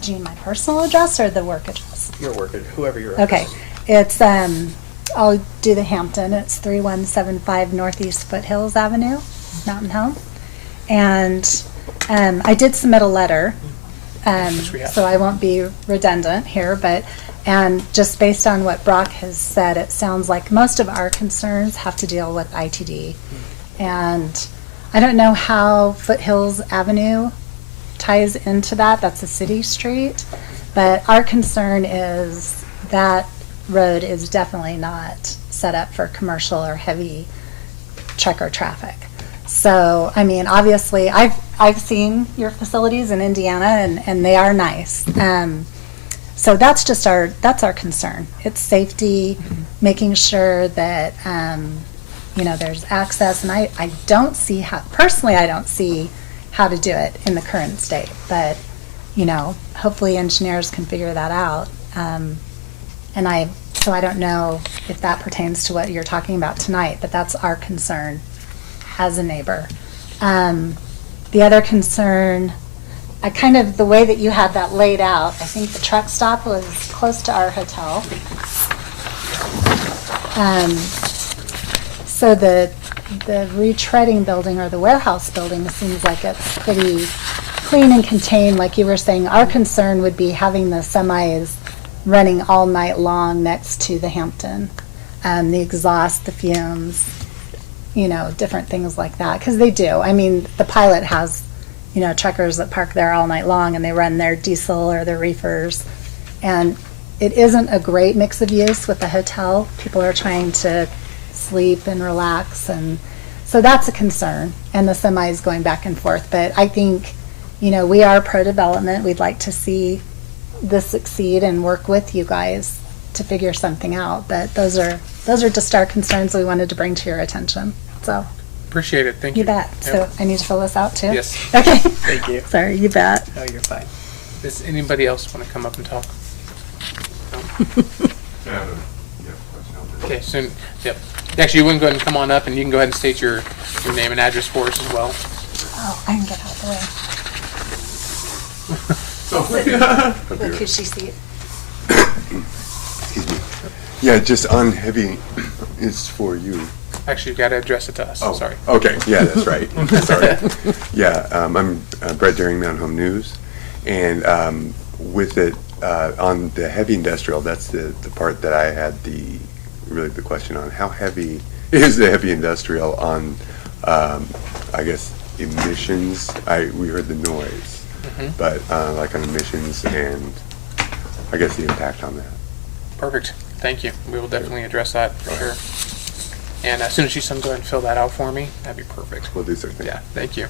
Jean, my personal address or the work address? Your worker, whoever you're Okay. It's, I'll do the Hampton. It's 3175 Northeast Foothills Avenue, Mountain Home. And I did submit a letter, so I won't be redundant here, and just based on what Brock has said, it sounds like most of our concerns have to deal with ITD. And I don't know how Foothills Avenue ties into that. That's a city street. But our concern is that road is definitely not set up for commercial or heavy trucker traffic. So, I mean, obviously, I've seen your facilities in Indiana, and they are nice. So that's our concern. It's safety, making sure that, there's access, and I don't see personally, I don't see how to do it in the current state, but, hopefully engineers can figure that out. So I don't know if that pertains to what you're talking about tonight, but that's our concern as a neighbor. The other concern, the way that you had that laid out, I think the truck stop was close to our hotel. So the retreading building or the warehouse building seems like it's pretty clean and contained, like you were saying. Our concern would be having the semis running all night long next to the Hampton. The exhaust, the fumes, different things like that, because they do. I mean, the Pilot has, truckers that park there all night long and they run their diesel or their reefers. And it isn't a great mix of use with the hotel. People are trying to sleep and relax, and so that's a concern. And the semis going back and forth. But I think, we are pro-development. We'd like to see this succeed and work with you guys to figure something out. But those are just our concerns we wanted to bring to your attention. So Appreciate it. Thank you. you bet. So I need to fill this out too? Yes. Okay. Thank you. Sorry, you bet. No, you're fine. Does anybody else want to come up and talk? No? Okay, soon. Yep. Actually, you want to go ahead and come on up, and you can go ahead and state your name and address for us as well. Oh, I can get out of the way. Look who she sees. Excuse me. Yeah, just on heavy is for you. Actually, you've got to address it to us. Oh, Sorry. Okay, yeah, that's right. Sorry. Yeah, I'm Brett Daring, Mountain Home News, and with it on the heavy industrial, that's the part that I had the question on. How heavy is the heavy industrial on, I guess, emissions? We heard the noise, but like on emissions and I guess the impact on that. Perfect. Thank you. We will definitely address that for sure. And as soon as she's done, go ahead and fill that out for me. That'd be perfect. We'll do so. Yeah, thank you.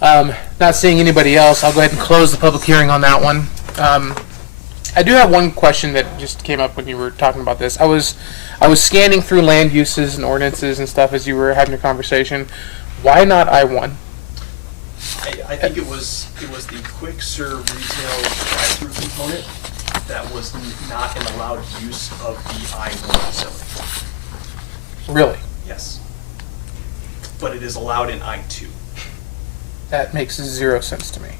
Not seeing anybody else, I'll go ahead and close the public hearing on that one. I do have one question that just came up when you were talking about this. I was scanning through land uses and ordinances and stuff as you were having a conversation. Why not I-1? I think it was the quick serve retail drive-through component that was not an allowed use of the I-1 facility. Really? Yes. But it is allowed in I-2. That makes 0 sense to me.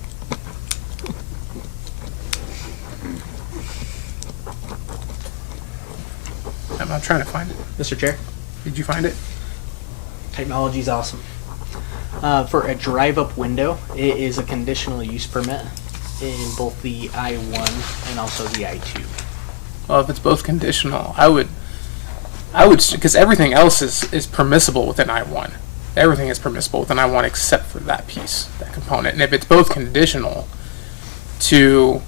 I'm trying to find it. Mr. Chair, Did you find it? technology's awesome. For a drive-up window, it is a conditional use permit in both the I-1 and also the I-2. Well, if it's both conditional, I would, because everything else is permissible within I-1. Everything is permissible within I-1 except for that piece, that component. And if it's both conditional, to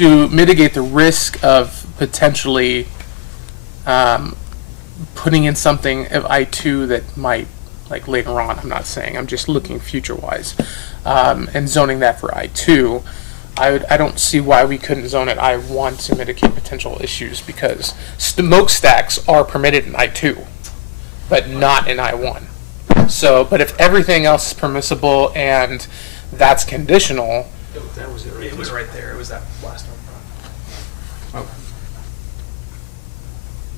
mitigate the risk of potentially putting in something of I-2 that might, like later on, I'm not saying, I'm just looking future-wise, and zoning that for I-2, I don't see why we couldn't zone it I-1 to mitigate potential issues, because smokestacks are permitted in I-2, but not in I-1. So, but if everything else is permissible and that's conditional, That was it right there. It was right there. It was that last one. Okay.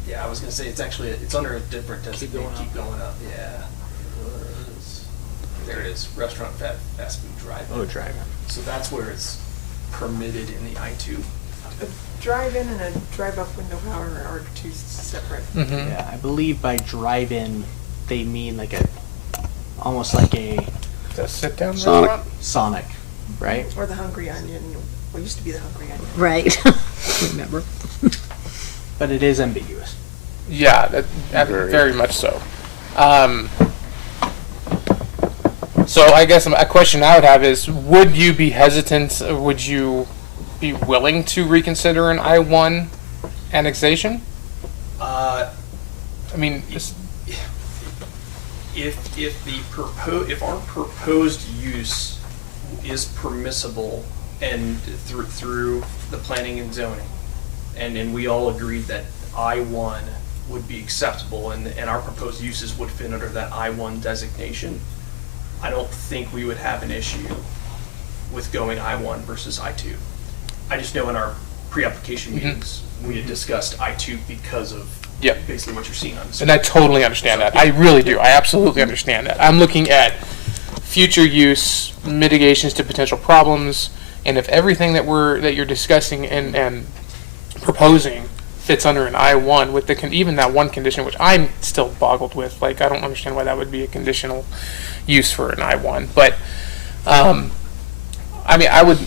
Yeah, I was gonna say it's under a different designation. Keep going up. Yeah. It was, there it is. Restaurant, fast food, drive-in. Oh, drive-in. So that's where it's permitted in the I-2. A drive-in and a drive-up window, however, are two separate. Yeah, I believe by drive-in, they mean almost like a a sit-down Sonic. restaurant? Sonic, right? Or the Hungry Onion, what used to be the Hungry Onion. Right. Remember? But it is ambiguous. Yeah, that very much so. So I guess a question I would have is, would you be hesitant, or would you be willing to reconsider an I-1 annexation? I mean, just, If our proposed use is permissible and through the planning and zoning, and we all agreed that I-1 would be acceptable, and our proposed uses would fit under that I-1 designation, I don't think we would have an issue with going I-1 versus I-2. I just know in our pre-application meetings, we had discussed I-2 because of Yep. basically what you're seeing on the screen. And I totally understand that. I really do. I absolutely understand that. I'm looking at future use, mitigations to potential problems, and if everything that you're discussing and proposing fits under an I-1 with even that one condition, which I'm still boggled with. Like, I don't understand why that would be a conditional use for an I-1. But, I mean, I would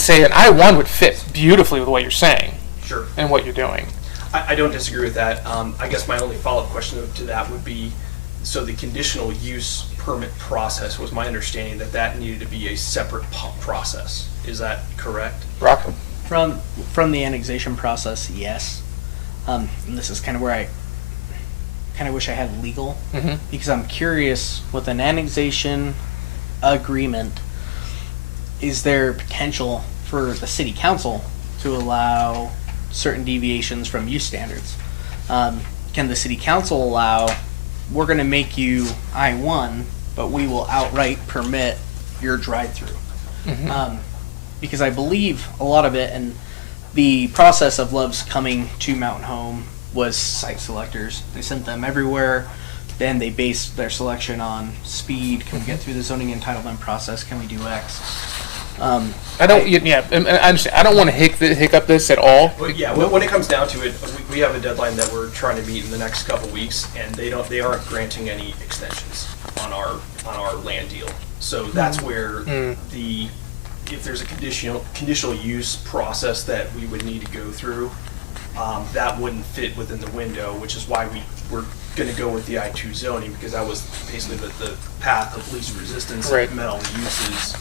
say an I-1 would fit beautifully with what you're saying. Sure. And what you're doing. I don't disagree with that. I guess my only follow-up question to that would be, so the conditional use permit process, was my understanding that needed to be a separate process. Is that correct? Rock. From the annexation process, yes. And this is kind of where I kind of wish I had legal, because I'm curious, with an annexation agreement, is there potential for the city council to allow certain deviations from use standards? Can the city council allow, we're going to make you I-1, but we will outright permit your drive-through? Because I believe a lot of it, and the process of Love's coming to Mountain Home was site selectors. They sent them everywhere. Then they based their selection on speed. Can we get through the zoning entitlement process? Can we do X? I understand. I don't want to hiccup this at all. Well, yeah, when it comes down to it, we have a deadline that we're trying to meet in the next couple weeks, and they aren't granting any extensions on our land deal. So that's where if there's a conditional use process that we would need to go through, that wouldn't fit within the window, which is why we're going to go with the I-2 zoning, because that was basically the path of least resistance. Right. Met all the uses,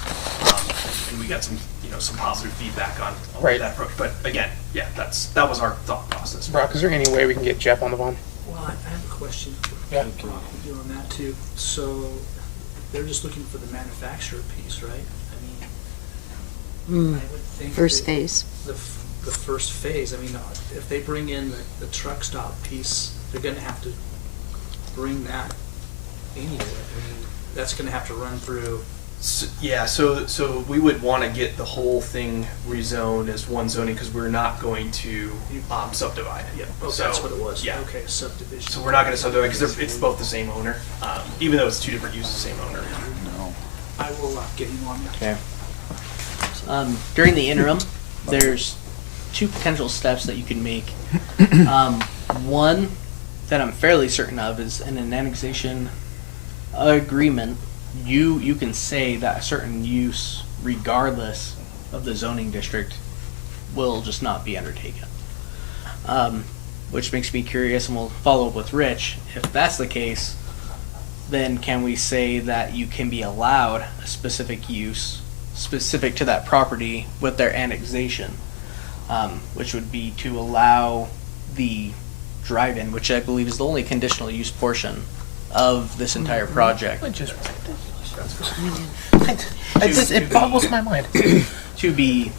and we got some positive feedback on Right. that approach. But again, yeah, that was our thought process. Brock, is there any way we can get Jeff on the phone? Well, I have a question for Yeah. you on that too. So they're just looking for the manufacturer piece, right? I mean, I would think First that phase. the first phase. I mean, if they bring in the truck stop piece, they're going to have to bring that anyway. I mean, that's going to have to run through. So we would want to get the whole thing rezoned as one zoning, because we're not going to subdivide it. Yeah, oh, So, that's what it was. Yeah. Okay, subdivision. So we're not going to subdivide because it's both the same owner, even though it's two different uses, same owner. I will get him on that. Okay. During the interim, there's two potential steps that you can make. One that I'm fairly certain of is in an annexation agreement, you can say that a certain use, regardless of the zoning district, will just not be undertaken. Which makes me curious, and we'll follow up with Rich. If that's the case, then can we say that you can be allowed a specific use specific to that property with their annexation, which would be to allow the drive-in, which I believe is the only conditional use portion of this entire project, It boggles my mind. to be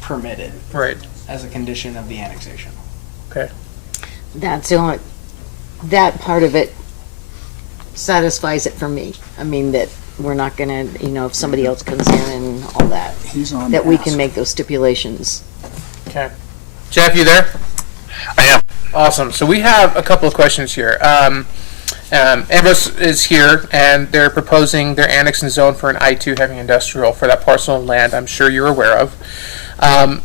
permitted Right. as a condition of the annexation. Okay. That's the only, that part of it satisfies it for me. I mean, that we're not gonna, if somebody else comes in and all that, He's on that the we ask. can make those stipulations. Okay. Jeff, you there? I am. Awesome. So we have a couple of questions here. Ambrose is here, and they're proposing their annex and zone for an I-2 heavy industrial for that parcel of land I'm sure you're aware of.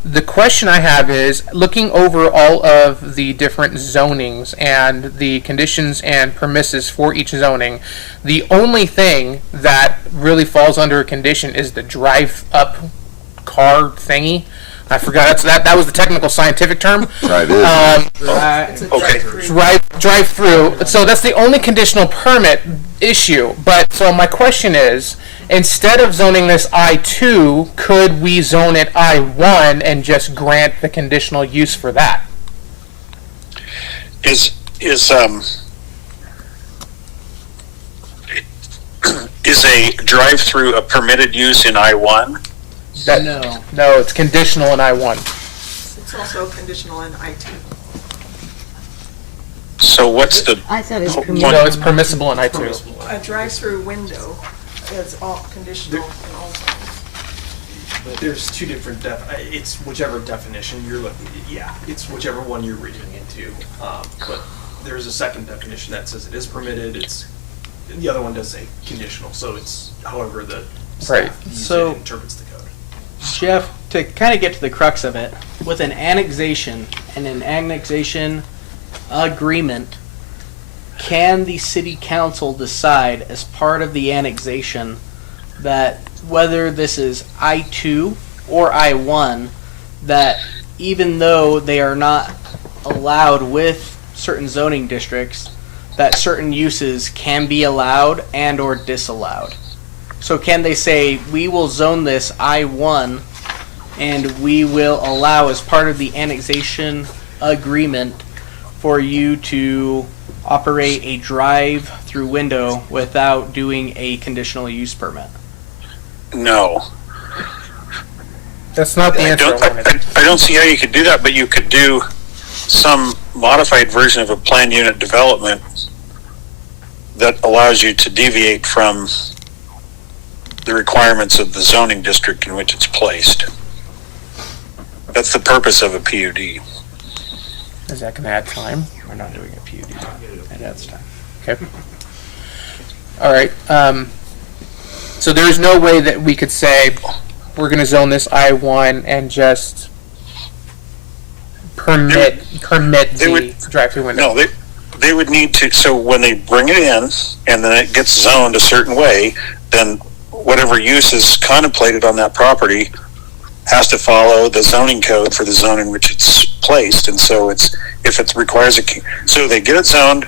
The question I have is, looking over all of the different zonings and the conditions and permisses for each zoning, the only thing that really falls under a condition is the drive-up car thingy. I forgot that was the technical scientific term. Okay. Drive through. So that's the only conditional permit issue. But so my question is, instead of zoning this I-2, could we zone it I-1 and just grant the conditional use for that? Is a drive-through a permitted use in I-1? No, it's conditional in I-1. It's also conditional in I-2. So what's the, I thought it was No, permitted. it's permissible in I-2. Permissible. A drive-through window is all conditional in all zones. But there's two different it's whichever definition you're looking, it's whichever one you're reading into. But there's a second definition that says it is permitted, the other one does say conditional, so it's however the Right. staff uses So- it interprets the code. Jeff, to kind of get to the crux of it, with an annexation and an annexation agreement, can the city council decide as part of the annexation that whether this is I-2 or I-1, that even though they are not allowed with certain zoning districts, that certain uses can be allowed and or disallowed? So can they say, we will zone this I-1 and we will allow as part of the annexation agreement for you to operate a drive-through window without doing a conditional use permit? no. That's not the answer I wanted. I don't see how you could do that, but you could do some modified version of a planned unit development that allows you to deviate from the requirements of the zoning district in which it's placed. That's the purpose of a PUD. Is that going to add time? We're not doing a PUD. It adds time. Okay. All right. So there's no way that we could say we're going to zone this I-1 and just permit the drive-through window. No, they would need to, so when they bring it in and then it gets zoned a certain way, then whatever use is contemplated on that property has to follow the zoning code for the zone in which it's placed. And so if it requires so they get it zoned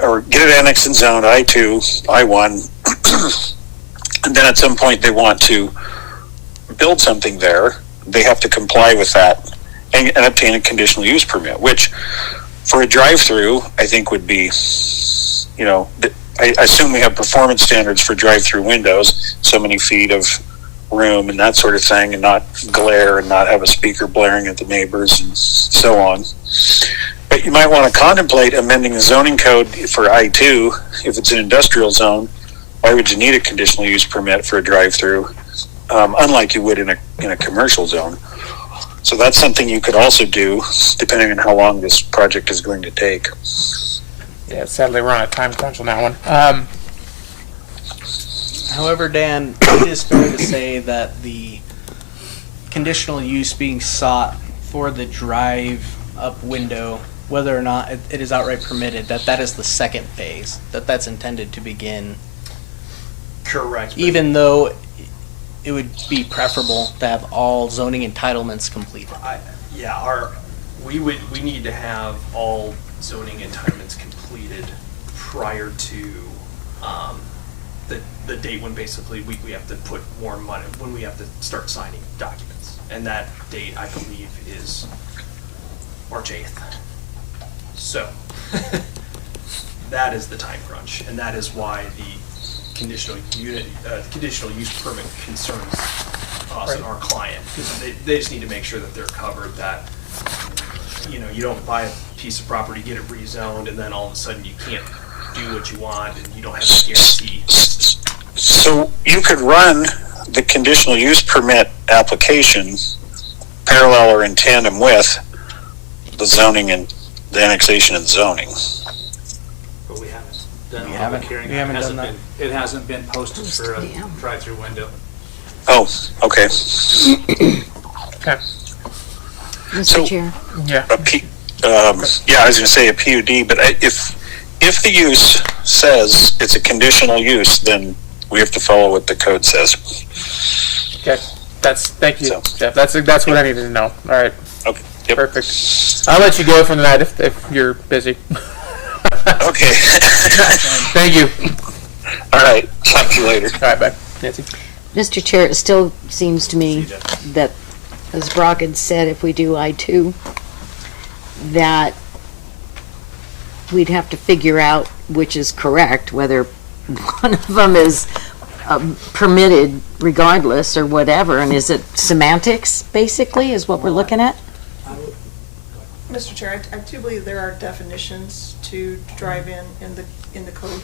or get it annexed and zoned I-2, I-1, and then at some point they want to build something there, they have to comply with that and obtain a conditional use permit, which for a drive-through, I think would be, I assume we have performance standards for drive-through windows, so many feet of room and that sort of thing, and not glare and not have a speaker blaring at the neighbors and so on. But you might want to contemplate amending the zoning code for I-2 if it's an industrial zone. Why would you need a conditional use permit for a drive-through, unlike you would in a commercial zone? So that's something you could also do, depending on how long this project is going to take. Yeah, sadly we're on a time crunch on that one. However, Dan, it is fair to say that the conditional use being sought for the drive-up window, whether or not it is outright permitted, that is the second phase, that's intended to begin. Correct. Even though it would be preferable to have all zoning entitlements completed. We need to have all zoning entitlements completed prior to the date when basically we have to put more money, when we have to start signing documents. And that date, I believe, is March 8th. So that is the time crunch, and that is why the conditional use permit concerns us and our client, because they just need to make sure that they're covered, that you don't buy a piece of property, get it rezoned, and then all of a sudden you can't do what you want and you don't have a guarantee. So you could run the conditional use permit application parallel or in tandem with the zoning and the annexation and zoning. But we haven't done We a haven't- public hearing. we haven't done that. It hasn't been posted for a drive-through window. Oh, okay. Okay. Mr. So- Chair. Yeah. I was going to say a PUD, but if the use says it's a conditional use, then we have to follow what the code says. Okay. Thank you, So- Jeff. That's what I needed to know. All right. Okay. Yep. Perfect. I'll let you go for the night if you're busy. Okay. Thank you. All right. Talk to you later. All right, bye. Nancy. Mr. Chair, it still seems to me that, as Brock had said, if we do I-2, that we'd have to figure out which is correct, whether one of them is permitted regardless or whatever, and is it semantics, basically, is what we're looking at? Mr. Chair, I do believe there are definitions to drive-in in the code.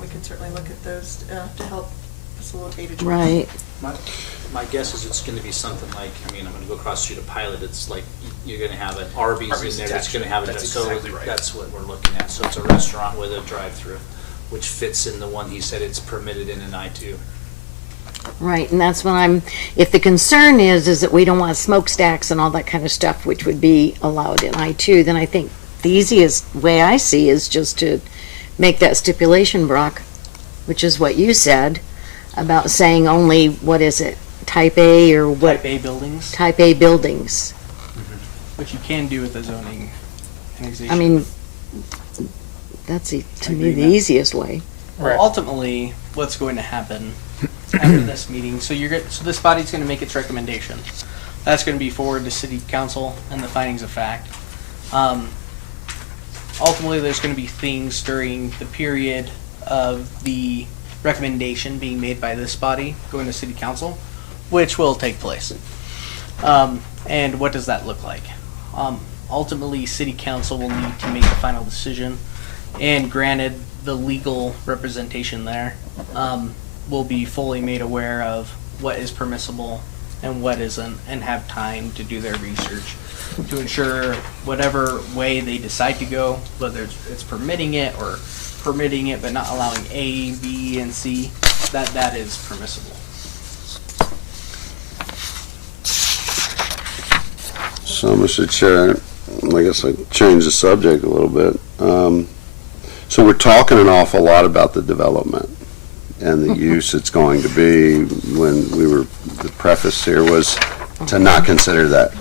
We can certainly look at those to help facilitate a drive. Right. My guess is it's gonna be something like, I mean, I'm gonna go across the street of Pilot, it's like, you're gonna have an Arby's in there, that's gonna have That's so exactly right. that's what we're looking at. So it's a restaurant with a drive-through, which fits in the one he said it's permitted in an I-2. Right, and that's when if the concern is that we don't want smokestacks and all that kind of stuff, which would be allowed in I-2, then I think the easiest way I see is just to make that stipulation, Brock, which is what you said, about saying only, what is it, type A or what? Type A buildings, Type A buildings. which you can do with the zoning annexation. I mean, that's, to I me, agree, the Matt. easiest way. Well, ultimately, what's going to happen after this meeting? So so this body's going to make its recommendation. That's going to be forwarded to City Council and the findings of fact. Ultimately, there's going to be things during the period of the recommendation being made by this body going to City Council, which will take place. And what does that look like? Ultimately, City Council will need to make the final decision, and granted, the legal representation there will be fully made aware of what is permissible and what isn't, and have time to do their research to ensure whatever way they decide to go, whether it's permitting it or permitting it but not allowing A, B, and C, that is permissible. So, Mr. Chair, I guess I change the subject a little bit. So we're talking an awful lot about the development and the use it's going to be. When the preface here was to not consider that.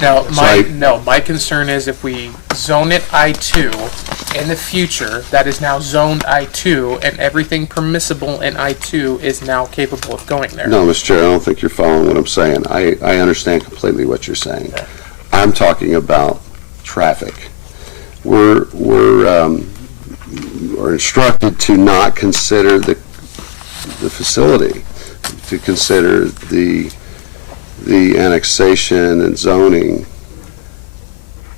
Now, So my concern is if we zone it I-2 in the future, that is now zoned I-2, and everything permissible in I-2 is now capable of going there. No, Mr. Chair, I don't think you're following what I'm saying. I understand completely what you're saying. I'm talking about traffic. We're instructed to not consider the facility, to consider the annexation and zoning.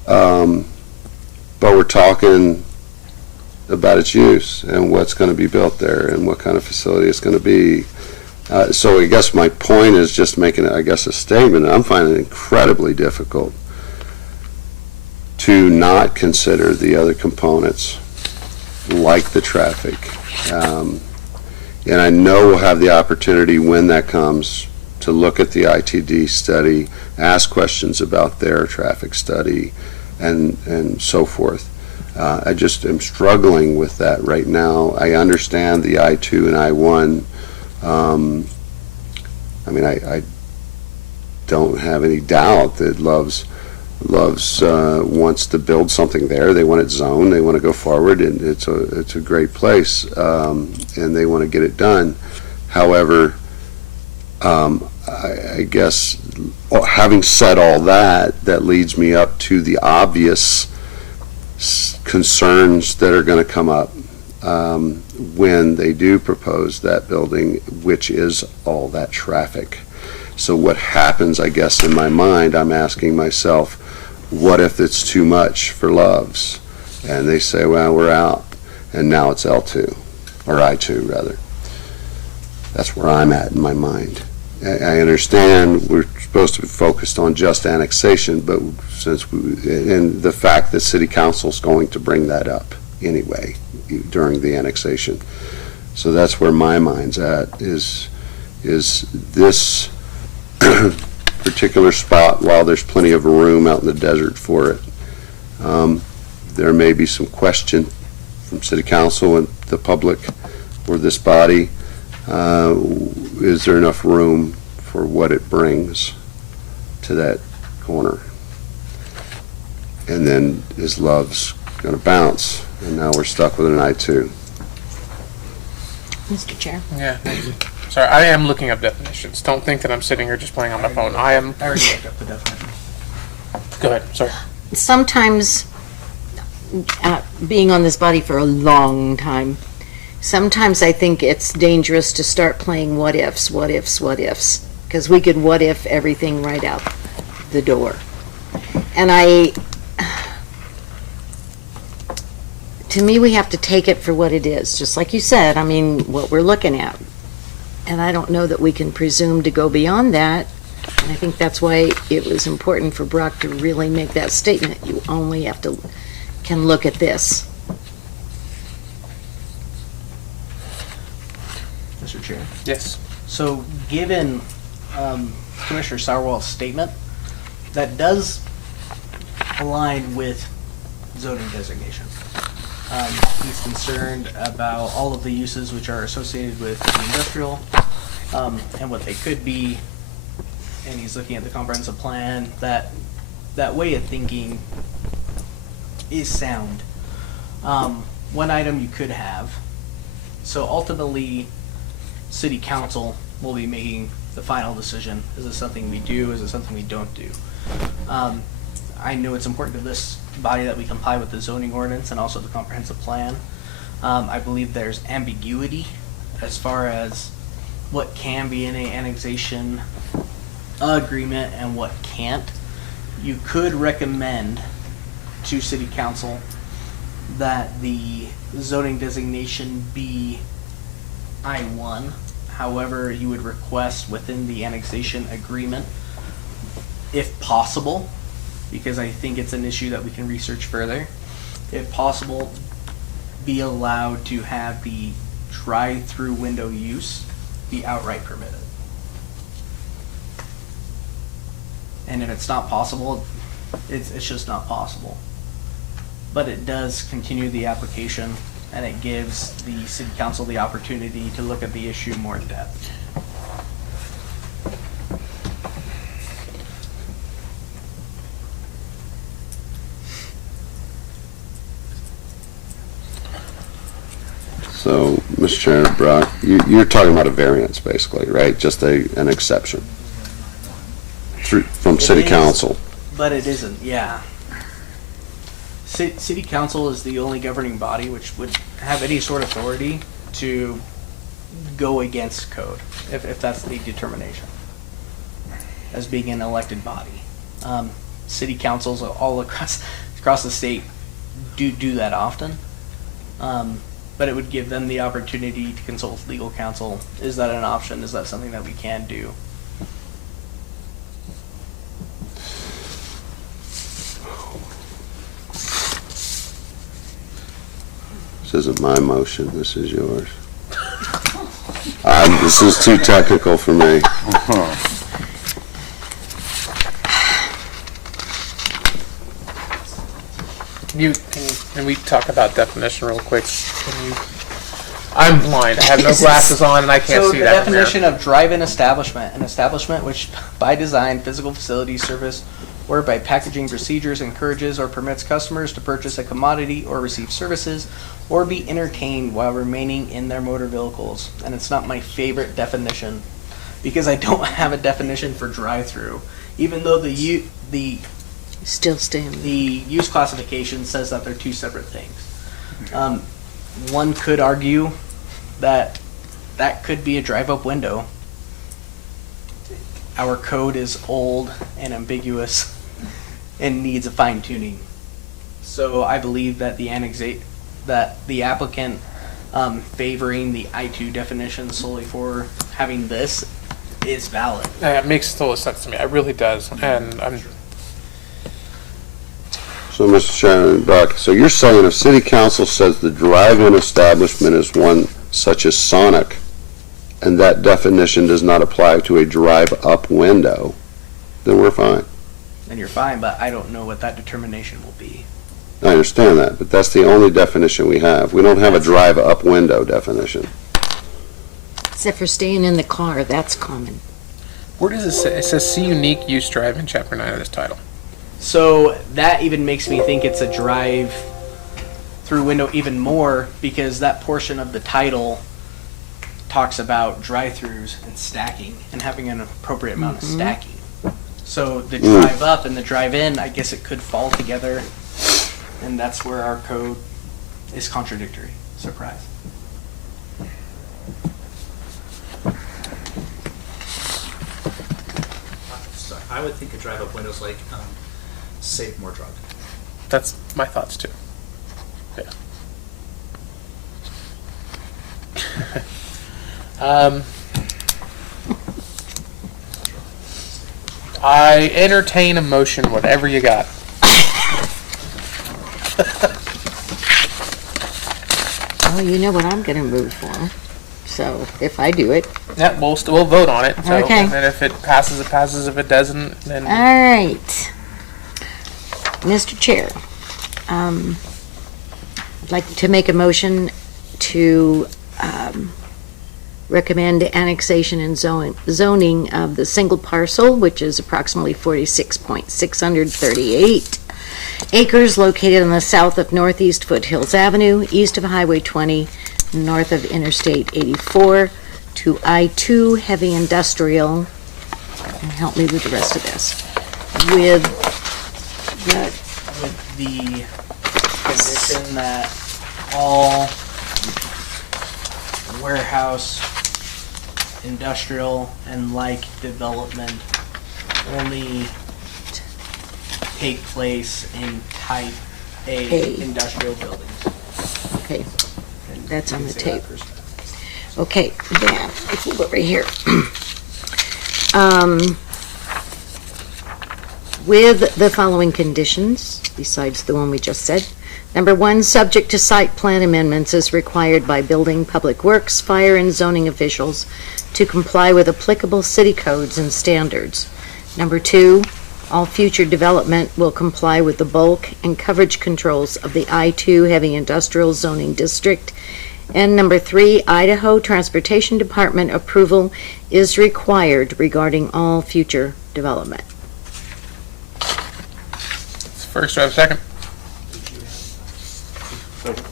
But we're talking about its use and what's going to be built there and what kind of facility it's going to be. So I guess my point is just making, a statement. I'm finding it incredibly difficult to not consider the other components like the traffic. And I know we'll have the opportunity when that comes to look at the ITD study, ask questions about their traffic study, and so forth. I just am struggling with that right now. I understand the I-2 and I-1. I don't have any doubt that Love's wants to build something there. They want it zoned. They want to go forward, and it's a great place, and they want to get it done. However, I guess having said all that, that leads me up to the obvious concerns that are going to come up when they do propose that building, which is all that traffic. So what happens, I guess, in my mind, I'm asking myself, what if it's too much for Love's? And they say, well, we're out. And now it's L2, or I2, rather. That's where I'm at in my mind. I understand we're supposed to be focused on just annexation, but and the fact that City Council's going to bring that up anyway during the annexation. So that's where my mind's at, is this particular spot, while there's plenty of room out in the desert for it, there may be some question from City Council and the public or this body. Is there enough room for what it brings to that corner? And then is Love's going to bounce? And now we're stuck with an I-2. Mr. Chair. Yeah, thank you. Sorry, I am looking up definitions. Don't think that I'm sitting here just playing on my phone. I am. I already looked up the definition. Go ahead, sorry. Sometimes, being on this body for a long time, sometimes I think it's dangerous to start playing what ifs, because we could what if everything right out the door. And to me, we have to take it for what it is, just like you said, I mean, what we're looking at. And I don't know that we can presume to go beyond that. And I think that's why it was important for Brock to really make that statement. You only can look at this. Mr. Chair. Yes. So given Commissioner Sauerwald's statement, that does align with zoning designation. He's concerned about all of the uses which are associated with the industrial and what they could be, and he's looking at the comprehensive plan. That way of thinking is sound. One item you could have, so ultimately City Council will be making the final decision. Is this something we do? Is it something we don't do? I know it's important to this body that we comply with the zoning ordinance and also the comprehensive plan. I believe there's ambiguity as far as what can be in an annexation agreement and what can't. You could recommend to City Council that the zoning designation be I-1. However, you would request within the annexation agreement, if possible, because I think it's an issue that we can research further, if possible, be allowed to have the drive-through window use be outright permitted. And if it's not possible, it's just not possible. But it does continue the application, and it gives the City Council the opportunity to look at the issue more in depth. So, Mr. Chair, Brock, you're talking about a variance, basically, right? Just an exception from City Council. But it isn't, yeah. City Council is the only governing body which would have any sort of authority to go against code, if that's the determination, as being an elected body. City councils all across the state do that often. But it would give them the opportunity to consult with legal counsel. Is that an option? Is that something that we can do? This isn't my motion, this is yours. This is too technical for me. Can we talk about definition real quick? I'm blind. I have no glasses on, and I can't see that. So the definition of drive-in establishment: an establishment which, by design, physical facility, service, or by packaging procedures, encourages or permits customers to purchase a commodity or receive services, or be entertained while remaining in their motor vehicles. And it's not my favorite definition, because I don't have a definition for drive-through, even though the Still staying. the use classification says that they're two separate things. One could argue that that could be a drive-up window. Our code is old and ambiguous and needs a fine-tuning. So I believe that the applicant favoring the I-2 definition solely for having this is valid. It makes total sense to me. It really does. And I'm So, Mr. Chairman, Brock, so you're saying if City Council says the drive-in establishment is one such as Sonic, and that definition does not apply to a drive-up window, then we're fine. Then you're fine, but I don't know what that determination will be. I understand that, but that's the only definition we have. We don't have a drive-up window definition. Except for staying in the car, that's common. Where does it say? It says see unique use drive in Chapter 9 of this title. So that even makes me think it's a drive-through window even more, because that portion of the title talks about drive-throughs and stacking and having an appropriate amount of stacking. So the drive-up and the drive-in, I guess it could fall together, and that's where our code is contradictory. Surprise. I would think a drive-up window is like, save more drug. That's my thoughts too. Yeah. I entertain a motion, whatever you got. Well, you know what I'm going to move for. So if I do it. Yeah, we'll vote on it. So, Okay. And then if it passes, it passes. If it doesn't, then. All right. Mr. Chair, I'd like to make a motion to recommend annexation and zoning of the single parcel, which is approximately 46.638 acres located on the south of Northeast Foothills Avenue, east of Highway 20, north of Interstate 84, to I-2 heavy industrial, and help me with the rest of this, with the condition that all warehouse, industrial, and like development only take place in type A industrial buildings. Okay, that's on the tape. Okay, then, if you go over here. With the following conditions, besides the one we just said. Number 1, subject to site plan amendments as required by building, public works, fire, and zoning officials to comply with applicable city codes and standards. Number 2, all future development will comply with the bulk and coverage controls of the I-2 heavy industrial zoning district. And number 3, Idaho Transportation Department approval is required regarding all future development. First, do I have a second?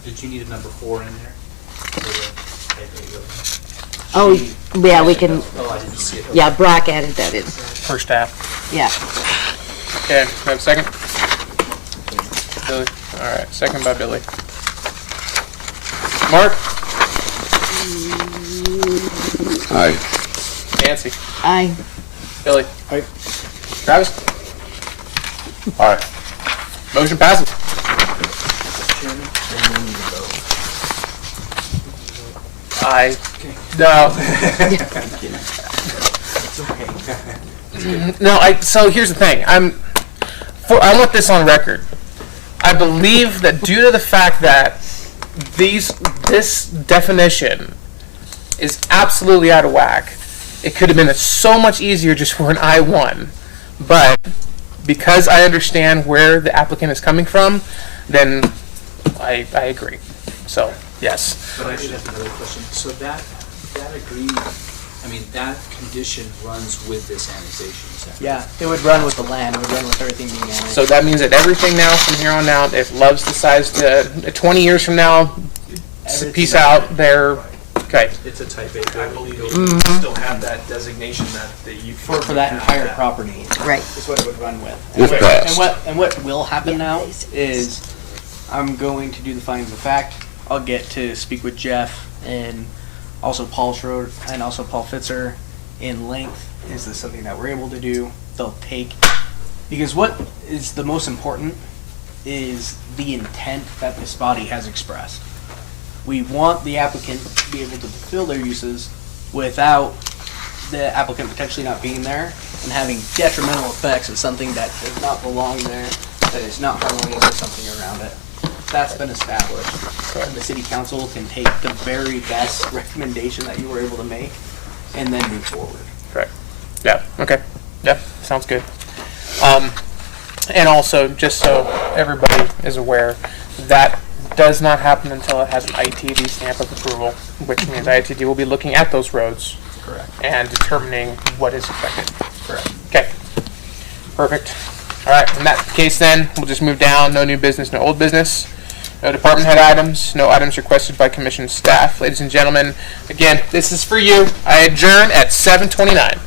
Did you need a number 4 in there? Oh, yeah, we can, Oh, I didn't see it. yeah, Brock added that in. First half. Yeah. Okay, do I have a second? Billy. All right, second by Billy. Mark? Aye. Nancy? Aye. Billy? Aye. Travis? All right. Motion passes. I no. No, so here's the thing. I want this on record. I believe that due to the fact that this definition is absolutely out of whack, it could have been so much easier just for an I-1. But because I understand where the applicant is coming from, then I agree. So, yes. But I did have another question. So that agreement, I mean, that condition runs with this annexation, is that Yeah, it would run with the land, it would run with everything being annexed. So that means that everything now from here on out, if Love's decides to, 20 years from now, peace out, they're, okay. It's a type A, I believe it would still have that designation that you. For that entire property. Right. Is what it would run with. If passed. And what will happen now is I'm going to do the findings of fact. I'll get to speak with Jeff and also Paul Schroeder and also Paul Fitzer in length. Is this something that we're able to do? They'll take, because what is the most important is the intent that this body has expressed. We want the applicant to be able to fulfill their uses without the applicant potentially not being there and having detrimental effects of something that does not belong there, that is not harmonious with something around it. That's been established. And the city council can take the very best recommendation that you were able to make and then move forward. Correct. Yeah, okay. Yeah, sounds good. And also, just so everybody is aware, that does not happen until it has an ITD stamp of approval, which means ITD will be looking at those roads. Correct. And determining what is affected. Correct. Okay. Perfect. All right, in that case then, we'll just move down. No new business, no old business. No department head items, no items requested by commission staff. Ladies and gentlemen, again, this is for you. I adjourn at 7:29.